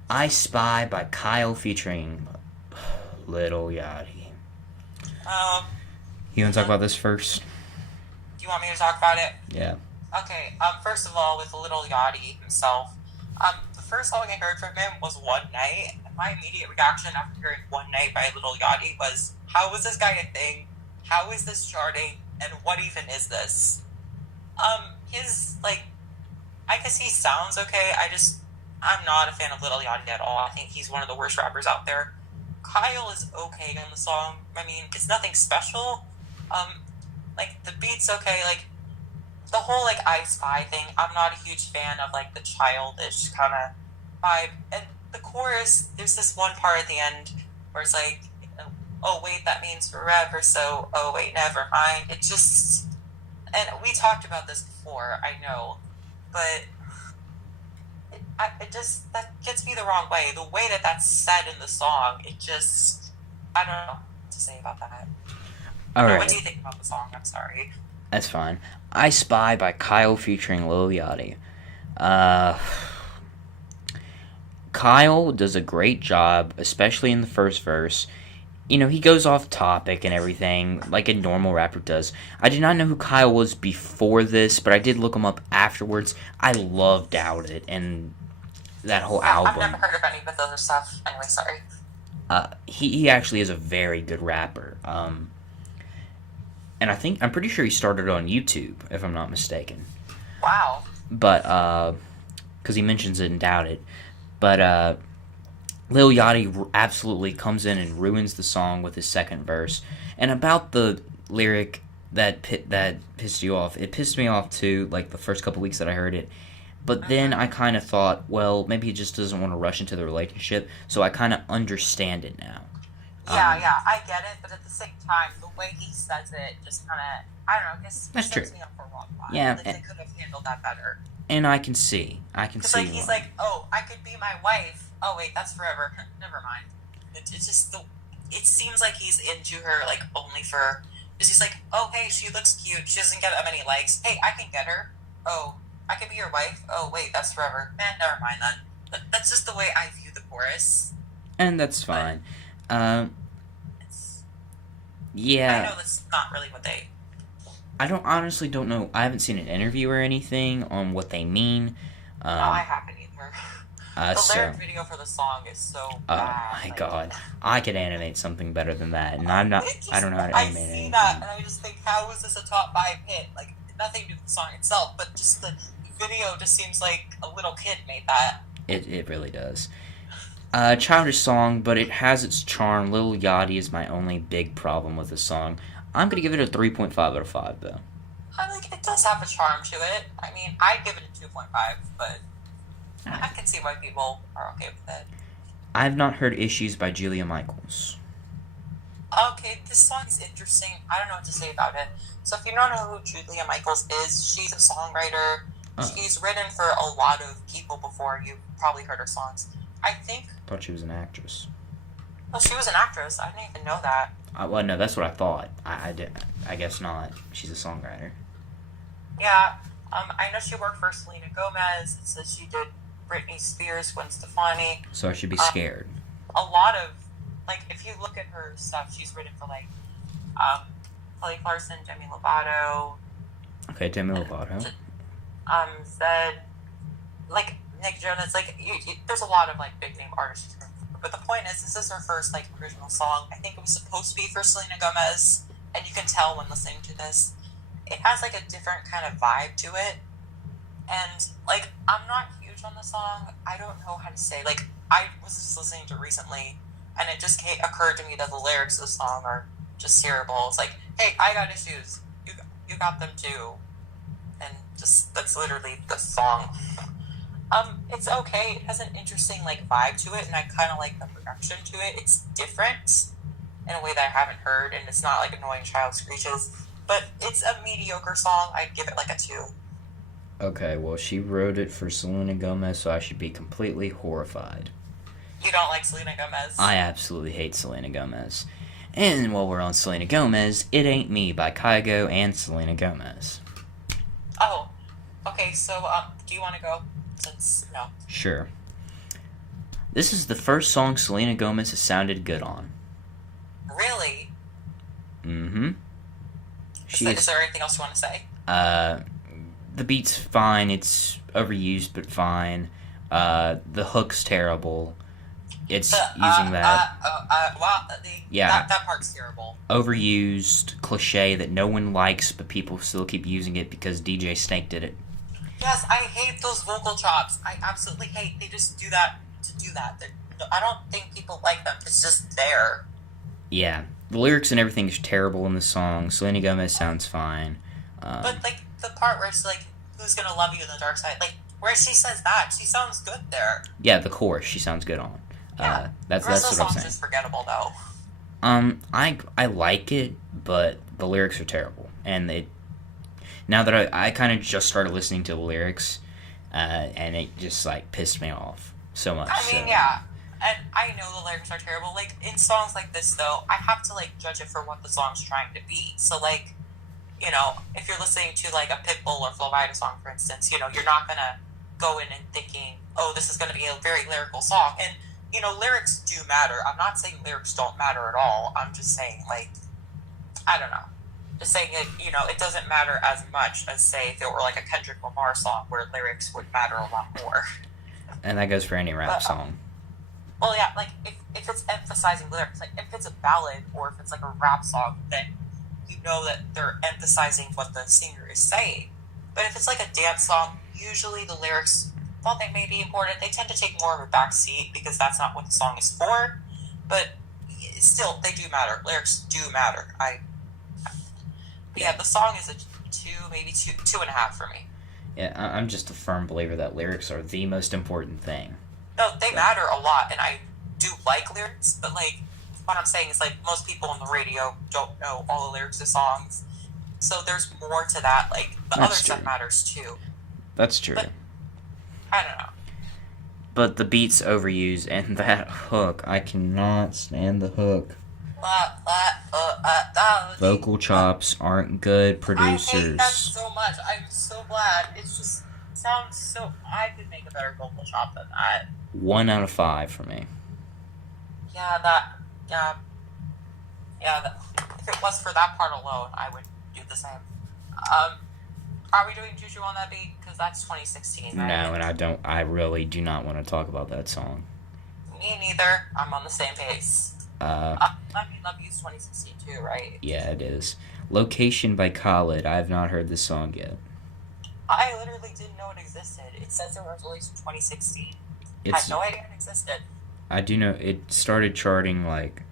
I Spy by Kyle featuring Lil Yachty. You want to talk about this first? Do you want me to talk about it? Yeah. Okay, first of all, with Lil Yachty himself, the first song I heard from him was One Night. My immediate reaction after hearing One Night by Lil Yachty was, how is this guy a thing? How is this charting? And what even is this? I guess he sounds okay. I'm not a fan of Lil Yachty at all. I think he's one of the worst rappers out there. Kyle is okay on the song. I mean, it's nothing special. The beat's okay. The whole, I Spy thing, I'm not a huge fan of, the childish kind of vibe. And the chorus, there's this one part at the end where it's oh, wait, that means forever, so, oh, wait, never mind. It just... And we talked about this before, I know, but that gets me the wrong way. The way that that's said in the song, it just... I don't know what to say about that. All right. What do you think about the song? I'm sorry. That's fine. I Spy by Kyle featuring Lil Yachty. Kyle does a great job, especially in the first verse. he goes off topic and everything, like a normal rapper does. I did not know who Kyle was before this, but I did look him up afterwards. I love Doubt It and that whole album. I've never heard of any of his other stuff. Anyway, sorry. He actually is a very good rapper. And I'm pretty sure he started on YouTube, if I'm not mistaken. Wow. But, because he mentions it in Doubt It. But, Lil Yachty absolutely comes in and ruins the song with his second verse. And about the lyric that pissed you off, it pissed me off too, like the first couple weeks that I heard it. But then I kind of thought, well, maybe he just doesn't want to rush into the relationship, so I kind of understand it now. Yeah, I get it, but at the same time, the way he says it just kind of, I don't know, That's true. sets me up for a wrong line. Yeah, Like, they could have handled that better. And I can see. Because, like, he's like, oh, I could be my wife. Oh, wait, that's forever. Never mind. It's just, it seems like he's into her, like, only for, because he's like, oh, hey, she looks cute. She doesn't get that many likes. Hey, I can get her. Oh, I could be your wife. Oh, wait, that's forever. Never mind then. That's just the way I view the chorus. And that's fine. Yeah. I know that's not really what they... I honestly don't know. I haven't seen an interview or anything on what they mean. No, I haven't either. The lyric video for the song is so bad. Oh my god. I could animate something better than that, and I don't know how to animate anything. I see that, and I just think, how is this a top 5 hit? Like, nothing to do with the song itself, but just the video just seems like a little kid made that. It really does. Childish song, but it has its charm. Lil Yachty is my only big problem with the song. I'm gonna give it a 3.5 out of 5, though. I mean, it does have a charm to it. I mean, I'd give it a 2.5, but I can see why people are okay with it. I've not heard Issues by Jillian Michaels. Okay, this song is interesting. I don't know what to say about it. So if you don't know who Jillian Michaels is, she's a songwriter. She's written for a lot of people before. You've probably heard her songs. I thought she was an actress. Well, she was an actress. I didn't even know that. Well, no, that's what I thought. I guess not. She's a songwriter. Yeah. I know she worked for Selena Gomez. It says she did Britney Spears, Gwen Stefani. So I should be scared. A lot of, like, if you look at her stuff, she's written for, like, Kelly Clarkson, Demi Lovato. Okay, Demi Lovato. Said, like, Nick Jonas, like, there's a lot of, like, big name artists. But the point is, this is her first, like, original song. I think it was supposed to be for Selena Gomez, and you can tell when listening to this. It has, like, a different kind of vibe to it. And, like, I'm not huge on the song. I don't know how to say. Like, I was just listening to it recently, and it just occurred to me that the lyrics of the song are just terrible. It's like, hey, I got issues. You got them too. And just, that's literally the song. It's okay. It has an interesting, like, vibe to it, and I kind of like the production to it. It's different in a way that I haven't heard, and it's not, like, annoying child screeches. But it's a mediocre song. I'd give it, like, a 2. Okay, well, she wrote it for Selena Gomez, so I should be completely horrified. You don't like Selena Gomez? I absolutely hate Selena Gomez. And while we're on Selena Gomez, It Ain't Me by Kygo and Selena Gomez. Oh, okay, so, do you want to go? Since, no. Sure. This is the first song Selena Gomez has sounded good on. Really? Mm-hmm. Is there anything else you want to say? The beat's fine, it's overused, but fine. The hook's terrible. It's using that. Yeah. That part's terrible. Overused cliche that no one likes, but people still keep using it because DJ Snake did it. Yes, I hate those vocal chops. I absolutely hate. They just do that to do that. I don't think people like them. It's just there. Yeah. The lyrics and everything is terrible in the song. Selena Gomez sounds fine. But, like, the part where it's like, who's gonna love you in the dark side? Like, where she says that, she sounds good there. Yeah, the chorus, she sounds good on. Yeah. That's what I'm saying. The song's just forgettable, though. I like it, but the lyrics are terrible. And now that I kind of just started listening to the lyrics, and it just, like, pissed me off so much. I mean, yeah. And I know the lyrics are terrible. Like, in songs like this, though, I have to, like, judge it for what the song's trying to be. So, like, you know, if you're listening to, like, a Pitbull or Flo Rida song, for instance, you know, you're not gonna go in and thinking, oh, this is gonna be a very lyrical song. And, lyrics do matter. I'm not saying lyrics don't matter at all. I'm just saying, like, I don't know. Just saying it doesn't matter as much as, say, if it were like a Kendrick Lamar song where lyrics would matter a lot more. And that goes for any rap song. Well, yeah, like, if it's emphasizing lyrics, like, if it's a ballad or if it's like a rap song, then you know that they're emphasizing what the singer is saying. But if it's like a dance song, usually the lyrics, while they may be important, they tend to take more of a back seat because that's not what the song is for. But still, they do matter. Lyrics do matter. The song is a 2, maybe 2.5 for me. Yeah, I'm just a firm believer that lyrics are the most important thing. No, they matter a lot, and I do like lyrics, but, like, what I'm saying is, like, most people on the radio don't know all the lyrics of songs. So there's more to that. Like, the other stuff matters, too. That's true. But, I don't know. But the beat's overused, and that hook, I cannot stand the hook. Vocal chops aren't good producers. I hate that so much. I'm so glad. It just sounds so... I could make a better vocal chop than that. 1 out of 5 for me. If it was for that part alone, I would do the same. Are we doing Juju on that beat? Because that's 2016, right? No, and I really do not want to talk about that song. Me neither. I'm on the same pace. Love You's 2016 too, right? Yeah, it is. Location by Khaled. I have not heard this song yet. I literally didn't know it existed. It says it was released in 2016. I had no idea it existed. I do know it started charting like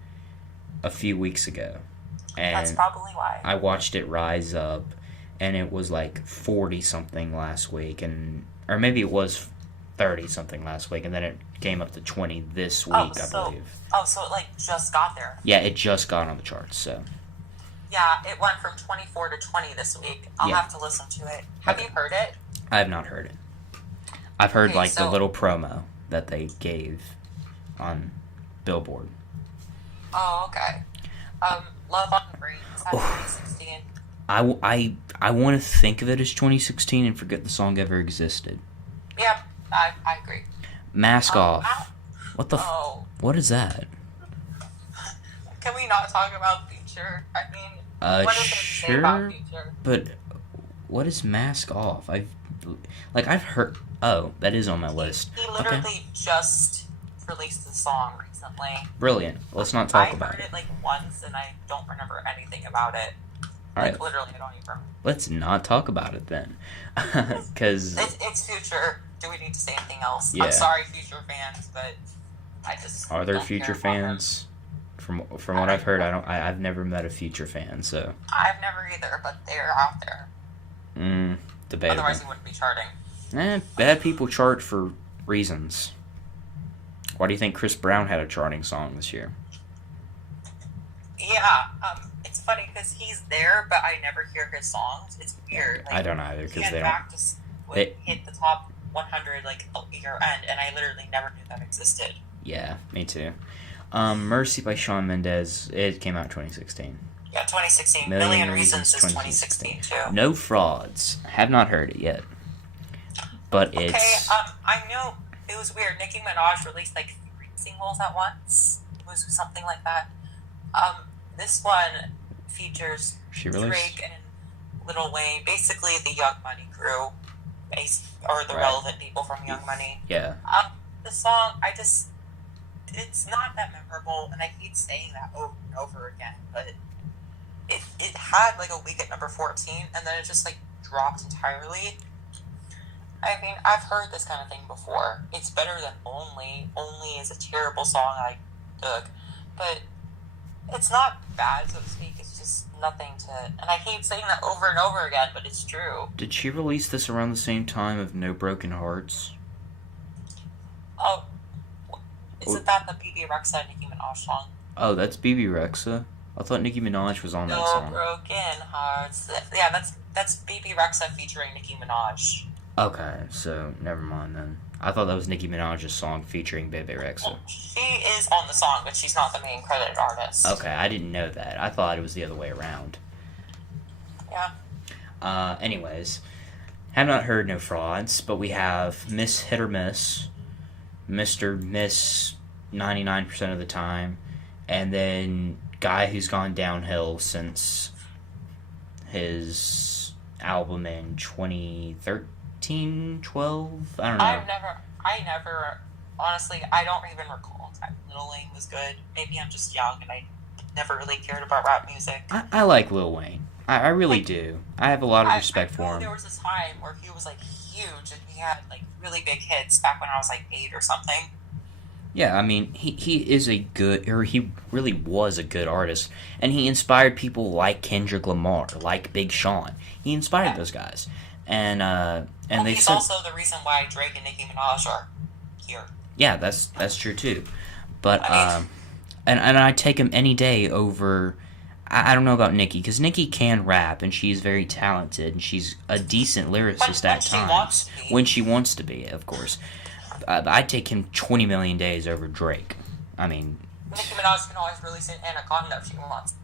a few weeks ago. And that's probably why. I watched it rise up, and it was like 40-something last week, or maybe it was 30-something last week, and then it came up to 20 this week, I believe. Oh, so it like just got there. Yeah, it just got on the charts, so. Yeah, it went from 24 to 20 this week. I'll have to listen to it. Have you heard it? I have not heard it. I've heard the little promo that they gave on Billboard. Oh, okay. Love on the Brain. Is that 2016? I want to think of it as 2016 and forget the song ever existed. Yep, I agree. Mask Off. What the what is that? Can we not talk about Future? I mean, what does it say about Future? But what is Mask Off? I've heard... Oh, that is on my list. He literally just released the song recently. Brilliant. Let's not talk about it. I heard it like once, and I don't remember anything about it. All right. Literally, I don't even remember. Let's not talk about it then. Because... It's Future. Do we need to say anything else? Yeah. I'm sorry, Future fans, but I just... Are there Future fans? From what I've heard, I've never met a Future fan, so... I've never either, but they're out there. Debatable. Otherwise, he wouldn't be charting. Bad people chart for reasons. Why do you think Chris Brown had a charting song this year? Yeah, it's funny because he's there, but I never hear his songs. It's weird. Like, I don't either, because they don't... would hit the top 100, like, year end, and I literally never knew that existed. Yeah, me too. Mercy by Shawn Mendes, it came out in 2016. Yeah, 2016. Million Reasons is 2016 too. No Frauds. Have not heard it yet. But it's... Okay, I know it was weird. Nicki Minaj released like 3 singles at once. It was something like that. This one features Drake and Lil Wayne, basically the Young Money crew, or the relevant people from Young Money. Yeah. The song, it's not that memorable, and I hate saying that over and over again, but it had like a week at number 14, and then it just like dropped entirely. I mean, I've heard this kind of thing before. It's better than Only. Only is a terrible song I took, but it's not bad, so to speak. It's just nothing to... And I hate saying that over and over again, but it's true. Did she release this around the same time of No Broken Hearts? Oh, isn't that the BB Rexa and Nicki Minaj song? Oh, that's BB Rexa? I thought Nicki Minaj was on that song. No Broken Hearts. Yeah, that's BB Rexa featuring Nicki Minaj. Okay, so never mind then. I thought that was Nicki Minaj's song featuring BB Rexa. Well, she is on the song, but she's not the main credited artist. Okay, I didn't know that. I thought it was the other way around. Yeah. Anyways, have not heard No Frauds, but we have Miss Hit or Miss, Mr. Miss 99% of the time. And then guy who's gone downhill since his album in 2013, 12? I don't know. I never, honestly, I don't even recall time Lil Wayne was good. Maybe I'm just young and I never really cared about rap music. I like Lil Wayne. I really do. I have a lot of respect for him. There was this time where he was like huge and he had like really big hits back when I was like 8 or something. Yeah, I mean, he is a good, or he really was a good artist, and he inspired people like Kendrick Lamar, like Big Sean. He inspired those guys, and he's also the reason why Drake and Nicki Minaj are here. Yeah, that's true too, but and I take him any day over. I don't know about Nicki, because Nicki can rap, and she's very talented, and she's a decent lyricist at times. When she wants to be, of course. I'd take him 20 million days over Drake. I mean... Nicki Minaj can always release an Anaconda if she wants.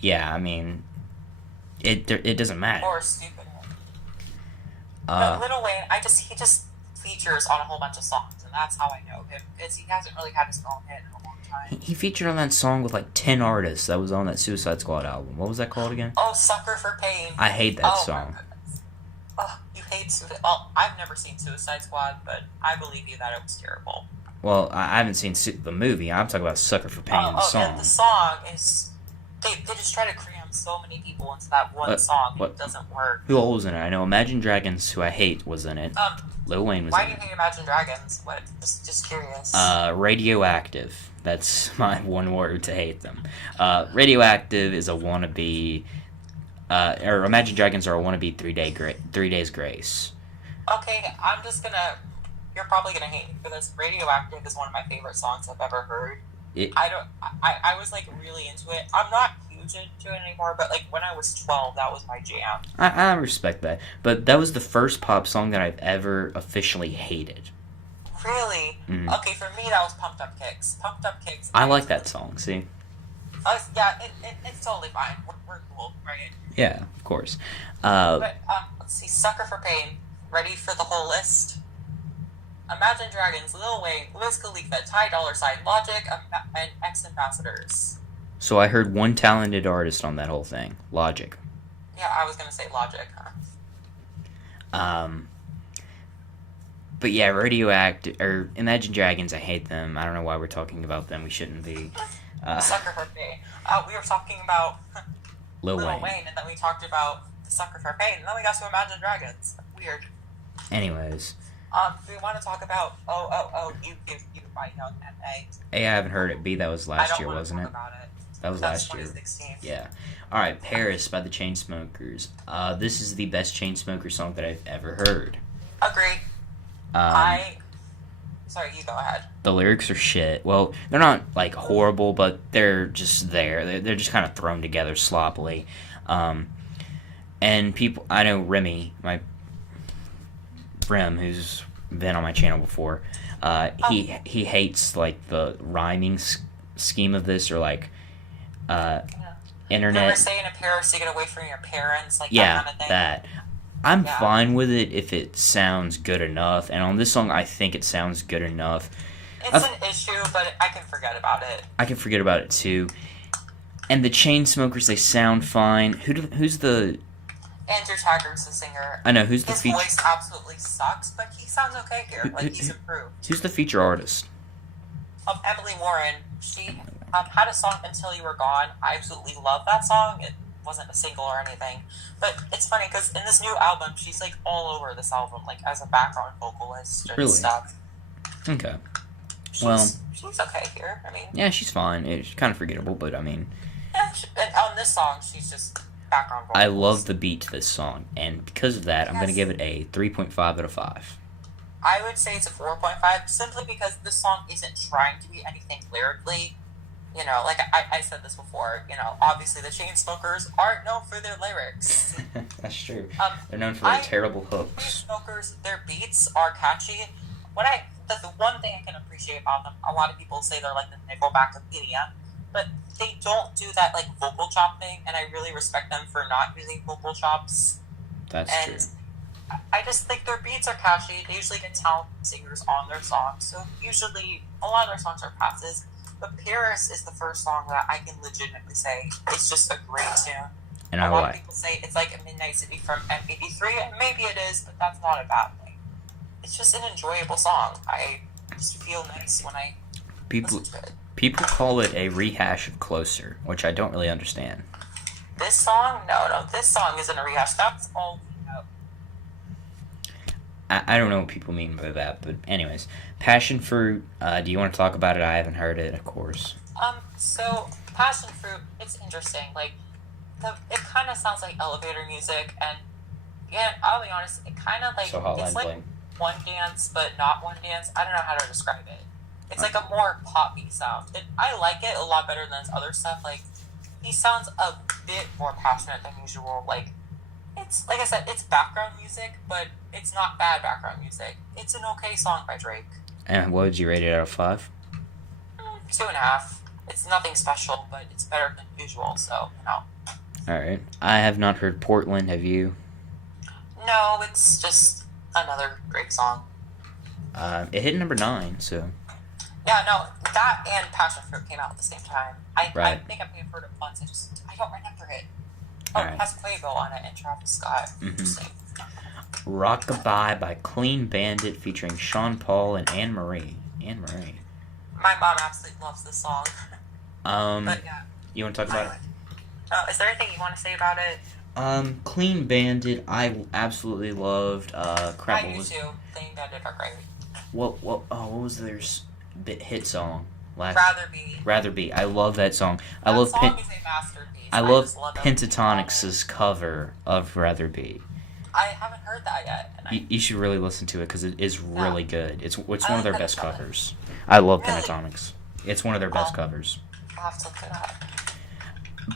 Yeah, I mean... It doesn't matter. Or stupid. But Lil Wayne, he just features on a whole bunch of songs, and that's how I know him, because he hasn't really had his own hit in a long time. He featured on that song with like 10 artists that was on that Suicide Squad album. What was that called again? Oh, Sucker for Pain. I hate that song. Oh, you hate Suicide... Well, I've never seen Suicide Squad, but I believe you that it was terrible. Well, I haven't seen the movie. I'm talking about Sucker for Pain, the song. Yeah, the song is... They just try to cram so many people into that one song, and it doesn't work. Who all was in it? I know Imagine Dragons, who I hate, was in it. Lil Wayne was in it. Why do you hate Imagine Dragons? What? Just curious. Radioactive. That's my one word to hate them. Radioactive is a wannabe... or Imagine Dragons are a wannabe 3 Days Grace. Okay, I'm just gonna... You're probably gonna hate me for this. Radioactive is one of my favorite songs I've ever heard. I was like really into it. I'm not huge into it anymore, but like when I was 12, that was my jam. I respect that, but that was the first pop song that I've ever officially hated. Really? Mm-hmm. Okay, for me that was Pumped Up Kicks. Pumped Up Kicks. I like that song. See. Yeah, it's totally fine. We're cool, right? Yeah, of course. But let's see. Sucker for Pain. Ready for the whole list? Imagine Dragons, Lil Wayne, Wiz Khalifa, Ty Dolla $ign, Logic, and X Ambassadors. So I heard one talented artist on that whole thing, Logic. Yeah, I was gonna say Logic, huh? But yeah, Radioactive or Imagine Dragons, I hate them. I don't know why we're talking about them. We shouldn't be. Sucker for Pain. We were talking about Lil Wayne, and then we talked about the Sucker for Pain, and then we got to Imagine Dragons. Weird. Anyways. We want to talk about you might know that A. A, I haven't heard it. B, that was last year, wasn't it? That was last year. 2016. Yeah. All right, Paris by the Chainsmokers. This is the best Chainsmokers song that I've ever heard. Agree. Sorry, you go ahead. The lyrics are shit. Well, they're not like horrible, but they're just there. They're just kind of thrown together sloppily. And people, I know Remy, my Rem, who's been on my channel before, he hates like the rhyming scheme of this, or like internet. Never saying a Paris to get away from your parents, like yeah, that kind of thing. That. I'm fine with it if it sounds good enough, and on this song, I think it sounds good enough. It's an issue, but I can forget about it. I can forget about it too. And the Chainsmokers, they sound fine. Who's the? Andrew Taggart's the singer. I know, who's the feature? His voice absolutely sucks, but he sounds okay here. Like, he's improved. Who's the feature artist? Emily Warren. She had a song, Until You Were Gone. I absolutely love that song. It wasn't a single or anything. But it's funny, because in this new album, she's, like, all over this album, like, as a background vocalist and stuff. Okay. She's okay here. I mean... Yeah, she's fine. It's kind of forgettable, but, I mean... Yeah, and on this song, she's just... background vocals. I love the beat to this song, and because of that, I'm going to give it a 3.5 out of 5. I would say it's a 4.5, simply because this song isn't trying to be anything lyrically. You know, like I said this before, you know, obviously the Chainsmokers aren't known for their lyrics. That's true. They're known for their terrible hooks. Chainsmokers, their beats are catchy. The one thing I can appreciate about them, a lot of people say they're like the Nickelback of EDM, but they don't do that like vocal chop thing, and I really respect them for not using vocal chops. That's true. I just think their beats are catchy. They usually get talented singers on their songs, so usually a lot of their songs are passes. But Paris is the first song that I can legitimately say it's just a great tune. And a I lot like. of people say it's like a Midnight City from M83, and maybe it is, but that's not a bad thing. It's just an enjoyable song. I just feel nice when I People listen to it. people call it a rehash of Closer, which I don't really understand. This song? No, this song isn't a rehash. That's all we know. I don't know what people mean by that, but anyways, Passion Fruit. Do you want to talk about it? I haven't heard it, of course. So Passion Fruit, it's interesting. Like, it kind of sounds like elevator music, and yeah, I'll be honest, it kind of like So Hotline it's like Bling. one dance, but not one dance. I don't know how to describe it. It's like a more poppy sound. I like it a lot better than his other stuff. Like, he sounds a bit more passionate than usual. Like, it's like I said, it's background music, but it's not bad background music. It's an okay song by Drake. And what would you rate it out of 5? 2.5. It's nothing special, but it's better than usual. So All right. I have not heard Portland. Have you? No, it's just another Drake song. It hit number 9, so. Yeah, no, that and Passion Fruit came out at the same time. I Right. think I may have heard it once. I don't remember it. Oh, Alright. it has Quavo on it and Travis Scott. Interesting. Rockabye by Clean Bandit featuring Sean Paul and Anne Marie. My mom absolutely loves this song. But yeah. You want to talk about it? Is there anything you want to say about it? Clean Bandit, I absolutely loved. Crap, I what do was too. Clean Bandit are great. what was their hit song last? Rather Be. I love that song. That song is a masterpiece. I love just love Pentatonix's cover of Rather Be. I haven't heard that yet. And You should really listen to it because it is really good. It's one I of their like best Pentatonix. covers. I love Really? Pentatonix. It's one of their best Oh. covers. I'll have to look it up.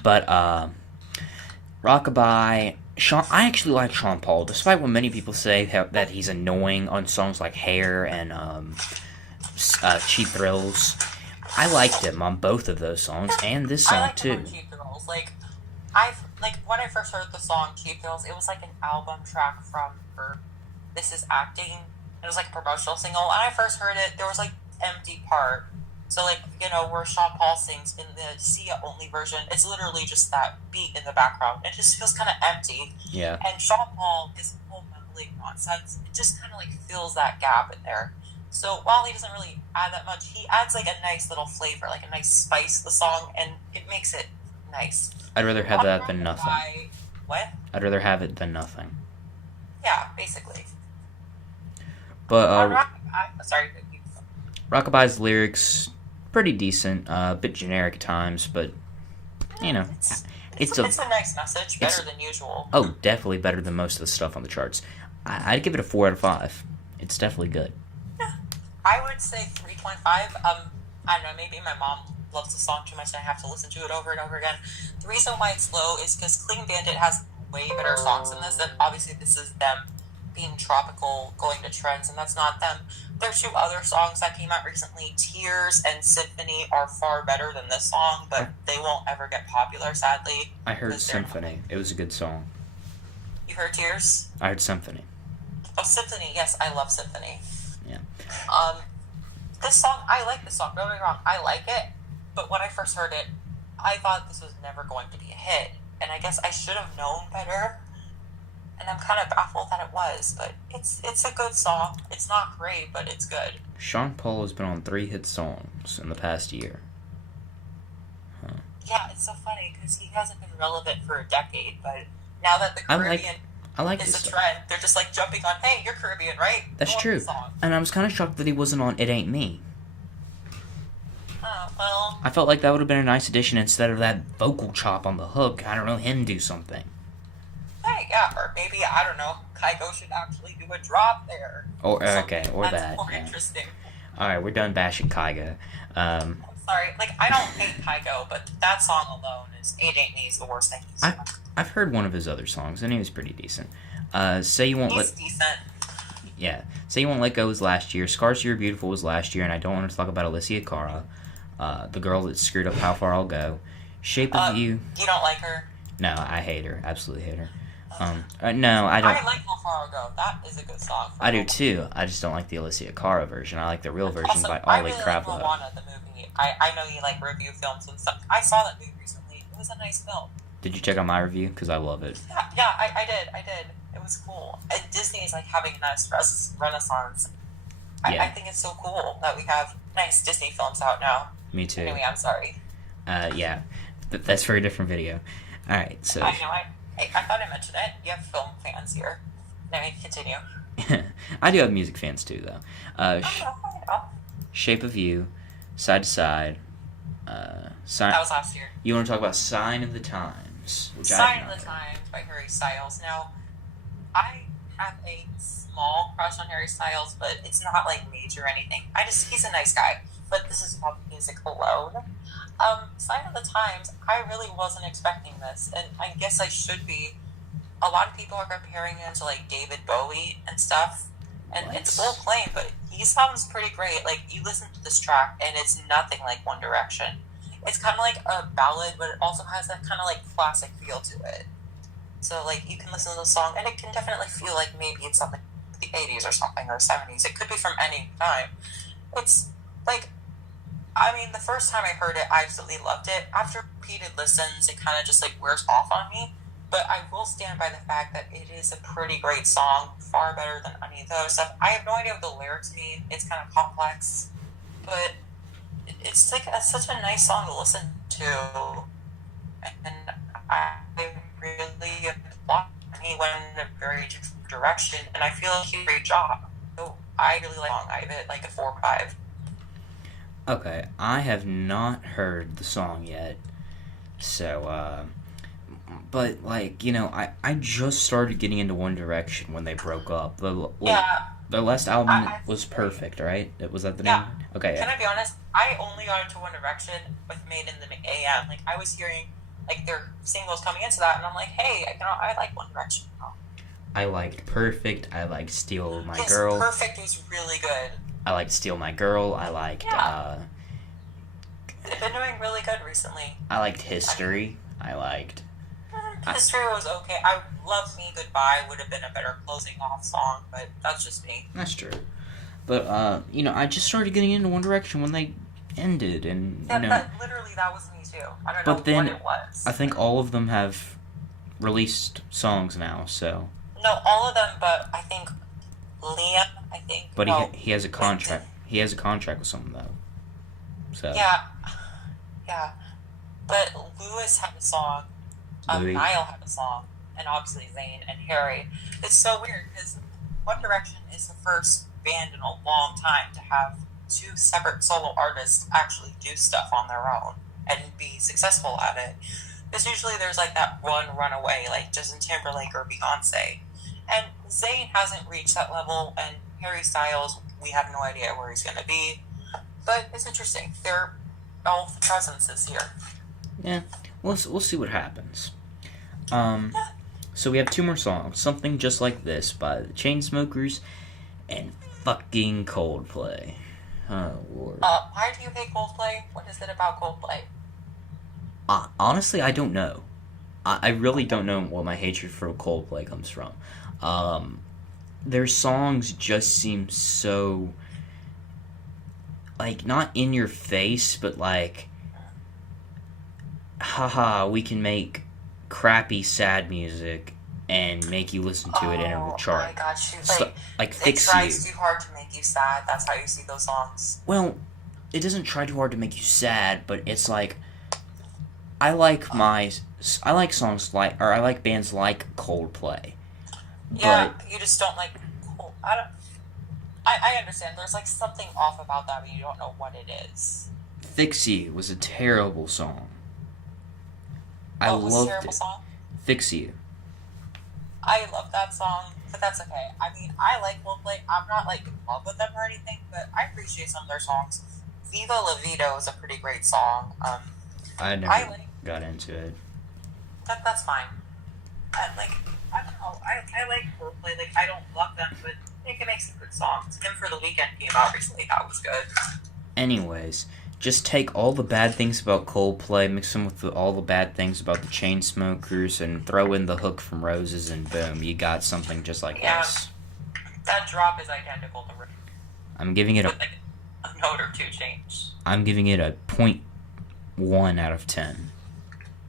But Rockabye, I actually like Sean Paul, despite what many people say that he's annoying on songs like Hair and Cheap Thrills. I liked him on both of those songs and this I song like too. Cheap Thrills. When I first heard the song Cheap Thrills, it was like an album track from her This Is Acting. It was like a promotional single. When I first heard it, there was like empty part. So where Sean Paul sings in the Sia only version, it's literally just that beat in the background. It just feels kind of empty. Yeah. And Sean Paul, his whole mumbling nonsense, it just kind of like fills that gap in there. So while he doesn't really add that much, he adds like a nice little flavor, like a nice spice to the song, and it makes it nice. I'd rather have that than nothing. What? I'd rather have it than nothing. Yeah, basically. But Sorry. Rockabye's lyrics, pretty decent, a bit generic at times, but It's a nice message, better than usual. Oh, definitely better than most of the stuff on the charts. I'd give it a 4 out of 5. It's definitely good. I would say 3.5. I don't know, maybe my mom loves the song too much and I have to listen to it over and over again. The reason why it's low is because Clean Bandit has way better songs than this, and obviously this is them being tropical, going to trends, and that's not them. There's 2 other songs that came out recently, Tears and Symphony, are far better than this song, but they won't ever get popular, sadly. I heard Symphony. It was a good song. You heard Tears? I heard Symphony. Oh, Symphony, yes, I love Symphony. Yeah. This song, I like this song, don't get me wrong, I like it, but when I first heard it, I thought this was never going to be a hit, and I guess I should have known better, and I'm kind of baffled that it was, but it's a good song. It's not great, but it's good. Sean Paul has been on 3 hit songs in the past year. Yeah, it's so funny, because he hasn't been relevant for a decade, but now that the Caribbean I like is this a song. trend, they're just like jumping on, hey, you're Caribbean, right? That's Go on true. the song. And I was kind of shocked that he wasn't on It Ain't Me. Oh, well, I felt like that would have been a nice addition instead of that vocal chop on the hook. I don't know, him do something. hey, yeah, or maybe, I don't know, Kygo should actually do a drop there. Or Something or that's that. more Yeah. interesting. Alright, we're done bashing Kygo. I'm sorry, I don't hate Kygo, but that song alone is It Ain't Me is the worst thing he's done. I've heard one of his other songs, and he was pretty decent. Say You Won't He's decent. Yeah. Say You Won't Let Go was last year. Scars You're Beautiful was last year, and I don't want to talk about Alicia Cara, the girl that screwed up How Far I'll Go. Shape of You. You don't like her? No, I hate her. Absolutely hate her. No, I don't. I like How Far Ago. That is a good song. I do too. I just don't like the Alicia Cara version. I like the real version Also, by I Ollie really Kravlo. like Moana, the movie. I know you like review films and stuff. I saw that movie recently. It was a nice film. Did you check out my review? Because I love it. Yeah, I did. It was cool. And Disney is like having a nice renaissance. Yeah. I think it's so cool that we have nice Disney films out now. Me too. Anyway, I'm sorry. Yeah. That's for a different video. Alright, so... I know, I thought I mentioned it. You have film fans here. Anyway, continue. I do have music fans too, though. I know. Shape of You, Side to Side. That was last year. You want to talk about Sign of the Times? Which Sign of the Times by Harry Styles. Now, I have a small crush on Harry Styles, but it's not like major or anything. He's a nice guy, but this is about music alone. Sign of the Times, I really wasn't expecting this, and I guess I should be. A lot of people are comparing him to like David Bowie and stuff, and it's full claim, but he sounds pretty great. Like, you listen to this track, and it's nothing like One Direction. It's kind of like a ballad, but it also has that kind of like classic feel to it. So like, you can listen to the song, and it can definitely feel like maybe it's something like the 80s or something, or 70s. It could be from any time. It's like, I mean, the first time I heard it, I absolutely loved it. After repeated listens, it kind of just like wears off on me. But I will stand by the fact that it is a pretty great song, far better than any of the other stuff. I have no idea what the lyrics mean. It's kind of complex, but it's like such a nice song to listen to, and I really applaud him. He went in a very different direction, and I feel like he did a great job. So I really like the song. I give it like a 4 or 5. Okay, I have not heard the song yet, so, but, like, you know, I just started getting into One Direction when they broke up. Their last album was Perfect, right? Was that the name? Okay. Can I be honest? I only got into One Direction with Made in the AM. Like, I was hearing, like, their singles coming into that, and I'm like, hey, you know, I like One Direction. I liked Perfect. I liked Steal My Girl. Perfect was really good. I liked Steal My Girl. I liked, They've been doing really good recently. I liked History. History was okay. I love Me Goodbye would have been a better closing off song, but that's just me. That's true. But, you know, I just started getting into One Direction when they ended, and, you know... Literally, that was me, too. I don't but know then, what it was. I think all of them have released songs now, so... No, all of them, but I think Liam, But he has a contract. He has a contract with someone, though. So... Yeah. But Lewis had a song. Niall had a song. And obviously Zane and Harry. It's so weird, because One Direction is the first band in a long time to have 2 separate solo artists actually do stuff on their own and be successful at it. Because usually there's like that one runaway, like Justin Timberlake or Beyonce. And Zane hasn't reached that level, and Harry Styles, we have no idea where he's going to be. But it's interesting. They're both presences here. Yeah, we'll see what happens. So we have 2 more songs. Something Just Like This by the Chainsmokers and fucking Coldplay. Oh, Lord. Why do you hate Coldplay? What is it about Coldplay? Honestly, I don't know. I really don't know what my hatred for Coldplay comes from. Their songs just seem so... like, not in your face, but like... haha, we can make crappy sad music and make you listen to it in a chart. Oh my gosh, like Fix You. It tries too hard to make you sad. That's how you see those songs. Well, it doesn't try too hard to make you sad, but it's like I like songs like, or I like bands like Coldplay. Yeah, but you just don't like. I understand. There's like something off about that, but you don't know what it is. Fix You was a terrible song. I loved it. Song? Fix You. I love that song, but that's okay. I mean, I like Coldplay. I'm not like in love with them or anything, but I appreciate some of their songs. Viva La Vida is a pretty great song. I never got into it. That's fine. I don't know. I like Coldplay. Like, I don't love them, but they can make some good songs. Him for the Weekend came out recently. That was good. Anyways, just take all the bad things about Coldplay, mix them with all the bad things about the Chainsmokers, and throw in the hook from Roses, and boom, you got something just like this. That drop is identical to Roses. I'm giving it with, like, a note or two change. I'm giving it a 0.1 out of 10.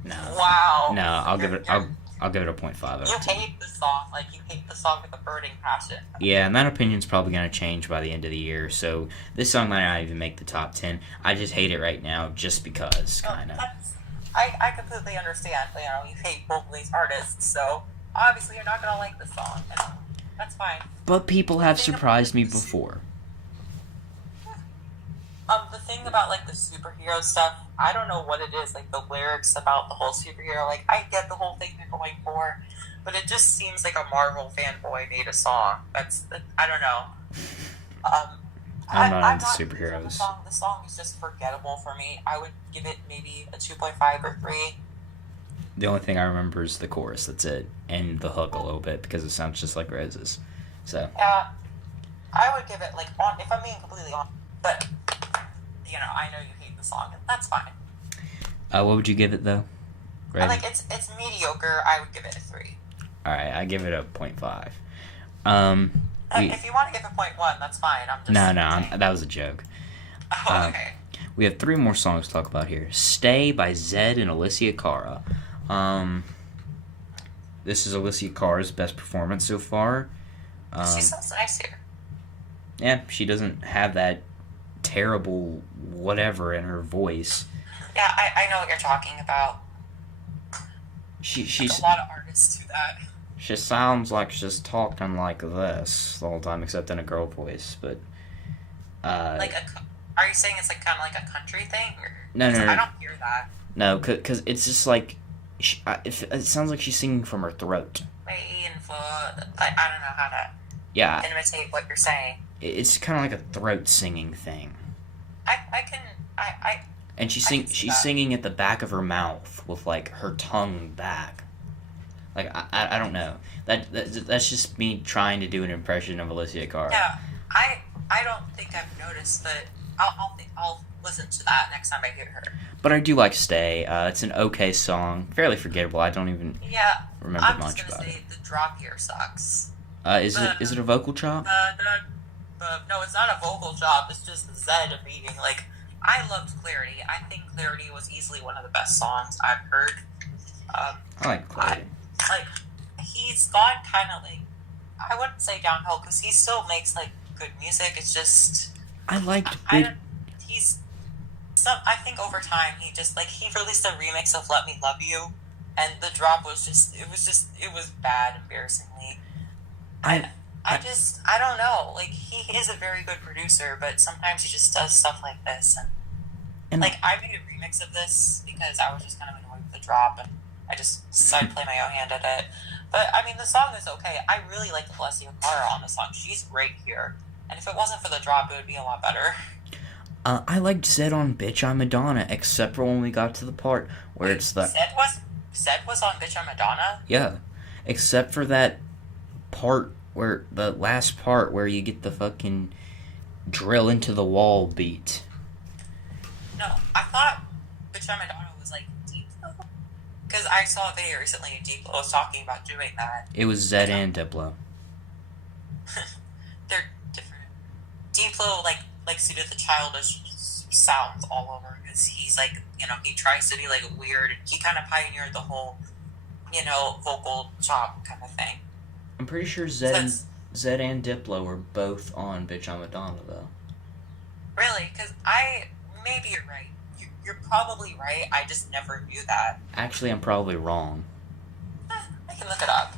No. Wow. No, I'll give it a 0.5 out of 10. You hate the song, like you hate the song with a burning passion. Yeah, and that opinion's probably going to change by the end of the year, so this song might not even make the top 10. I just hate it right now just because, kind of. I completely understand, you hate both of these artists, so obviously you're not going to like the song, and that's fine. But people have surprised me before. The thing about, like, the superhero stuff, I don't know what it is, like, the lyrics about the whole superhero, like, I get the whole thing they're going for, but it just seems like a Marvel fanboy made a song. I don't know. I'm not into superheroes. The song is just forgettable for me. I would give it maybe a 2.5 or 3. The only thing I remember is the chorus, that's it, and the hook a little bit, because it sounds just like Roses. So. Yeah, I would give it, like, if I'm being completely honest, but... I know you hate the song, and that's fine. What would you give it, though? Right? Like, it's mediocre. I would give it a 3. Alright, I give it a 0.5. If you want to give it 0.1, that's fine. That was a joke. Oh, okay. We have 3 more songs to talk about here. Stay by Zed and Alicia Cara. This is Alicia Cara's best performance so far. She sounds nice here. Yeah, she doesn't have that terrible whatever in her voice. Yeah, I know what you're talking about. She's a lot of artists do that. She sounds like she's talking like this the whole time, except in a girl voice. But are you saying it's like kind of like a country thing? No. I don't hear that. No, because it's just like it sounds like she's singing from her throat. I don't know how to imitate what you're saying. It's kind of like a throat singing thing. And she's singing at the back of her mouth with like her tongue back. Like I don't know. That's just me trying to do an impression of Alicia Cara. Yeah, I don't think I've noticed, but I'll listen to that next time I hear her. But I do like Stay. It's an okay song, fairly forgettable. I don't even remember much about it. I'm just gonna say the drop here sucks. Is it a vocal chop? No, it's not a vocal chop. It's just Zed beating. Like, I loved Clarity. I think Clarity was easily one of the best songs I've heard. I like Clarity. He's gone kind of like, I wouldn't say downhill because he still makes like good music. It's just I think over time he released a remix of Let Me Love You, and the drop was it was bad, embarrassingly. I don't know. Like, he is a very good producer, but sometimes he just does stuff like this. And like, I made a remix of this because I was just kind of annoyed with the drop, and I just decided to play my own hand at it. But, I mean, the song is okay. I really like Alicia Cara on the song. She's great here. And if it wasn't for the drop, it would be a lot better. I liked Zed on Bitch I'm Madonna, except for when we got to the part where it's the... Zed was on Bitch I'm Madonna? Yeah. Except for that part where... The last part where you get the fucking drill into the wall beat. No, I thought Bitch I'm Madonna was like Diplo. Because I saw a video recently and Diplo was talking about doing that. It was Zed and Diplo. They're different. Diplo, like suited the childish sounds all over because he's like, he tries to be like weird. He kind of pioneered the whole, vocal chop kind of thing. I'm pretty sure Zed and Diplo were both on Bitch I'm Madonna, though. Really? Because maybe you're right. You're probably right. I just never knew that. Actually, I'm probably wrong. I can look it up.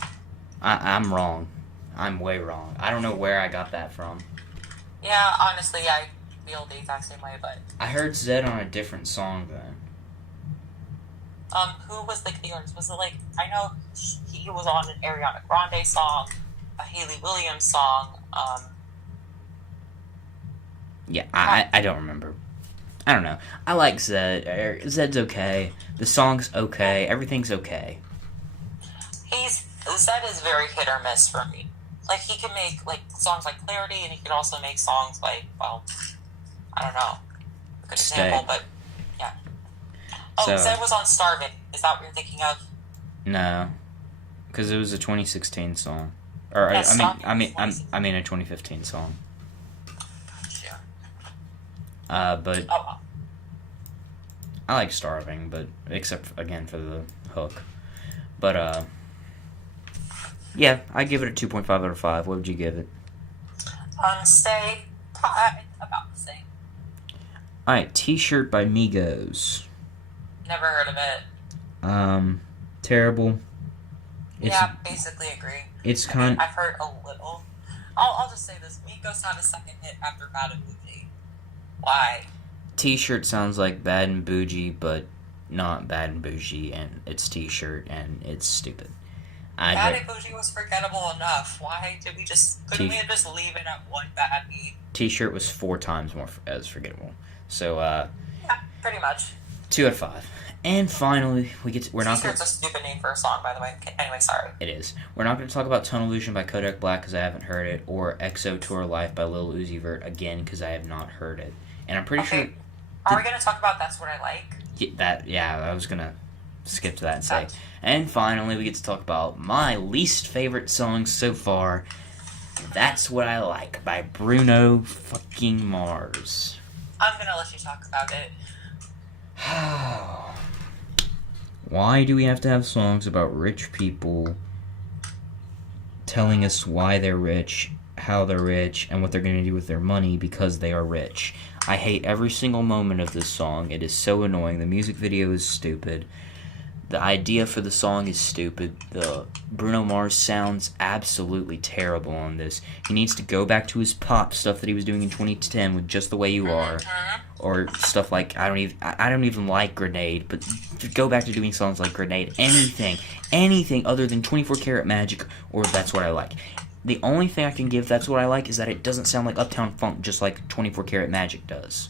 I'm wrong. I'm way wrong. I don't know where I got that from. Yeah, honestly, I feel the exact same way, but... I heard Zed on a different song, then. Who was, the artist? Was it, I know he was on an Ariana Grande song, a Hayley Williams song, Yeah, I don't remember. I don't know. I like Zed. Zed's okay. The song's okay. Everything's okay. Zed is very hit or miss for me. He can make, songs like Clarity, and he can also make songs I don't know. good Stay. example, but yeah. Oh, So- Zane was on Starving. Is that what you're thinking of? No, because it was a 2016 song, or Yeah, I Starving mean was I mean a 2015 song. Yeah. But Oh, I like Starving, but except again for the hook. But yeah, I give it a 2.5 out of 5. What would you give it? Stay. About the same. All right, T-shirt by Migos. Never heard of it. Terrible. It's Yeah, basically agree. it's I mean, kind. I've heard a little. I'll just say this: Migos had a second hit after Baton Bujji. Why? T-shirt sounds like Baton Bujji, but not Baton Bujji, and it's T-shirt, and it's stupid. Baton Bujji was forgettable enough. Why did we just? Couldn't we just leave it at one bad beat? T-shirt was 4 times more as forgettable. So Yeah, pretty much. 2 out of 5. And finally, we're not going T-shirt's a stupid name for a song, by the way. Okay, anyway, sorry. It is. We're not going to talk about Tunnel Vision by Kodak Black because I haven't heard it, or EXO Tour Life by Lil Uzi Vert again because I have not heard it. And I'm pretty sure Are we going to talk about That's What I Like? I was going to skip to that and say. And finally, we get to talk about my least favorite song so far. That's What I Like by Bruno fucking Mars. I'm going to let you talk about it. Why do we have to have songs about rich people telling us why they're rich, how they're rich, and what they're going to do with their money because they are rich? I hate every single moment of this song. It is so annoying. The music video is stupid. The idea for the song is stupid. The Bruno Mars sounds absolutely terrible on this. He needs to go back to his pop stuff that he was doing in 2010 with Just the Way You Are, or stuff like I don't even like Grenade, but go back to doing songs like Grenade. Anything other than 24 Karat Magic or That's What I Like. The only thing I can give That's What I Like is that it doesn't sound like Uptown Funk, just like 24 Karat Magic does.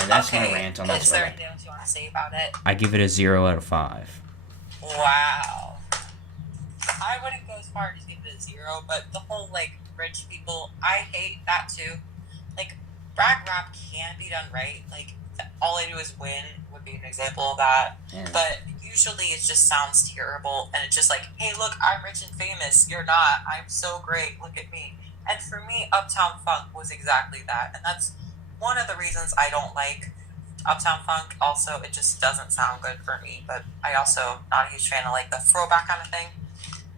And that's my rant on That's What I Like. Is there anything else you want to say about it? I give it a 0 out of 5. Wow. I wouldn't go as far as give it a 0, but the whole, rich people, I hate that too. Brag rap can be done right. All I do is win would be an example of that. Yeah. But usually it just sounds terrible, and it's just hey, look, I'm rich and famous. You're not. I'm so great. Look at me. And for me, Uptown Funk was exactly that. And that's one of the reasons I don't like Uptown Funk. Also, it just doesn't sound good for me. But I also not a huge fan of the throwback kind of thing.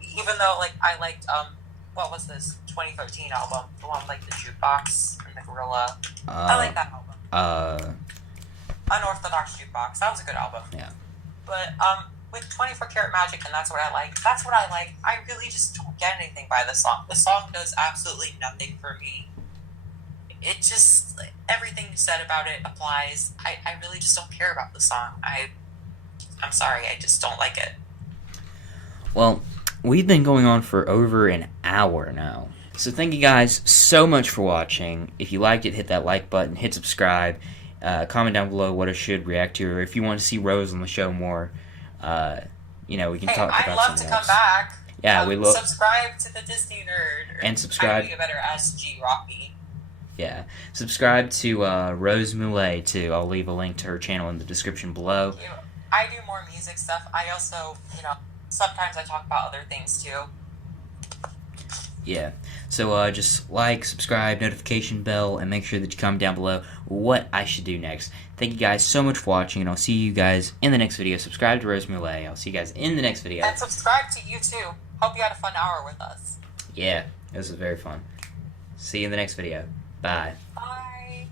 Even though I liked what was this 2013 album, the one with the jukebox and the gorilla. I like that album. Unorthodox Jukebox. That was a good album. Yeah. But with 24 Karat Magic and That's What I Like, I really just don't get anything by this song. The song does absolutely nothing for me. It just, everything you said about it applies. I really just don't care about the song. I'm sorry, I just don't like it. Well, we've been going on for over an hour now. So thank you guys so much for watching. If you liked it, hit that like button, hit subscribe, comment down below what I should react to, or if you want to see Rose on the show more, we can talk about I'd love to something come else. back. Yeah, we love. Subscribe to the Disney Nerd. And subscribe. I would be a better SG Rocky. Yeah, subscribe to Rose Mulet too. I'll leave a link to her channel in the description below. I do more music stuff. I also, sometimes I talk about other things too. Yeah, so just like, subscribe, notification bell, and make sure that you comment down below what I should do next. Thank you guys so much for watching, and I'll see you guys in the next video. Subscribe to Rose Mulet. I'll see you guys in the next video. And subscribe to you too. Hope you had a fun hour with us. Yeah, this was very fun. See you in the next video. Bye. Bye.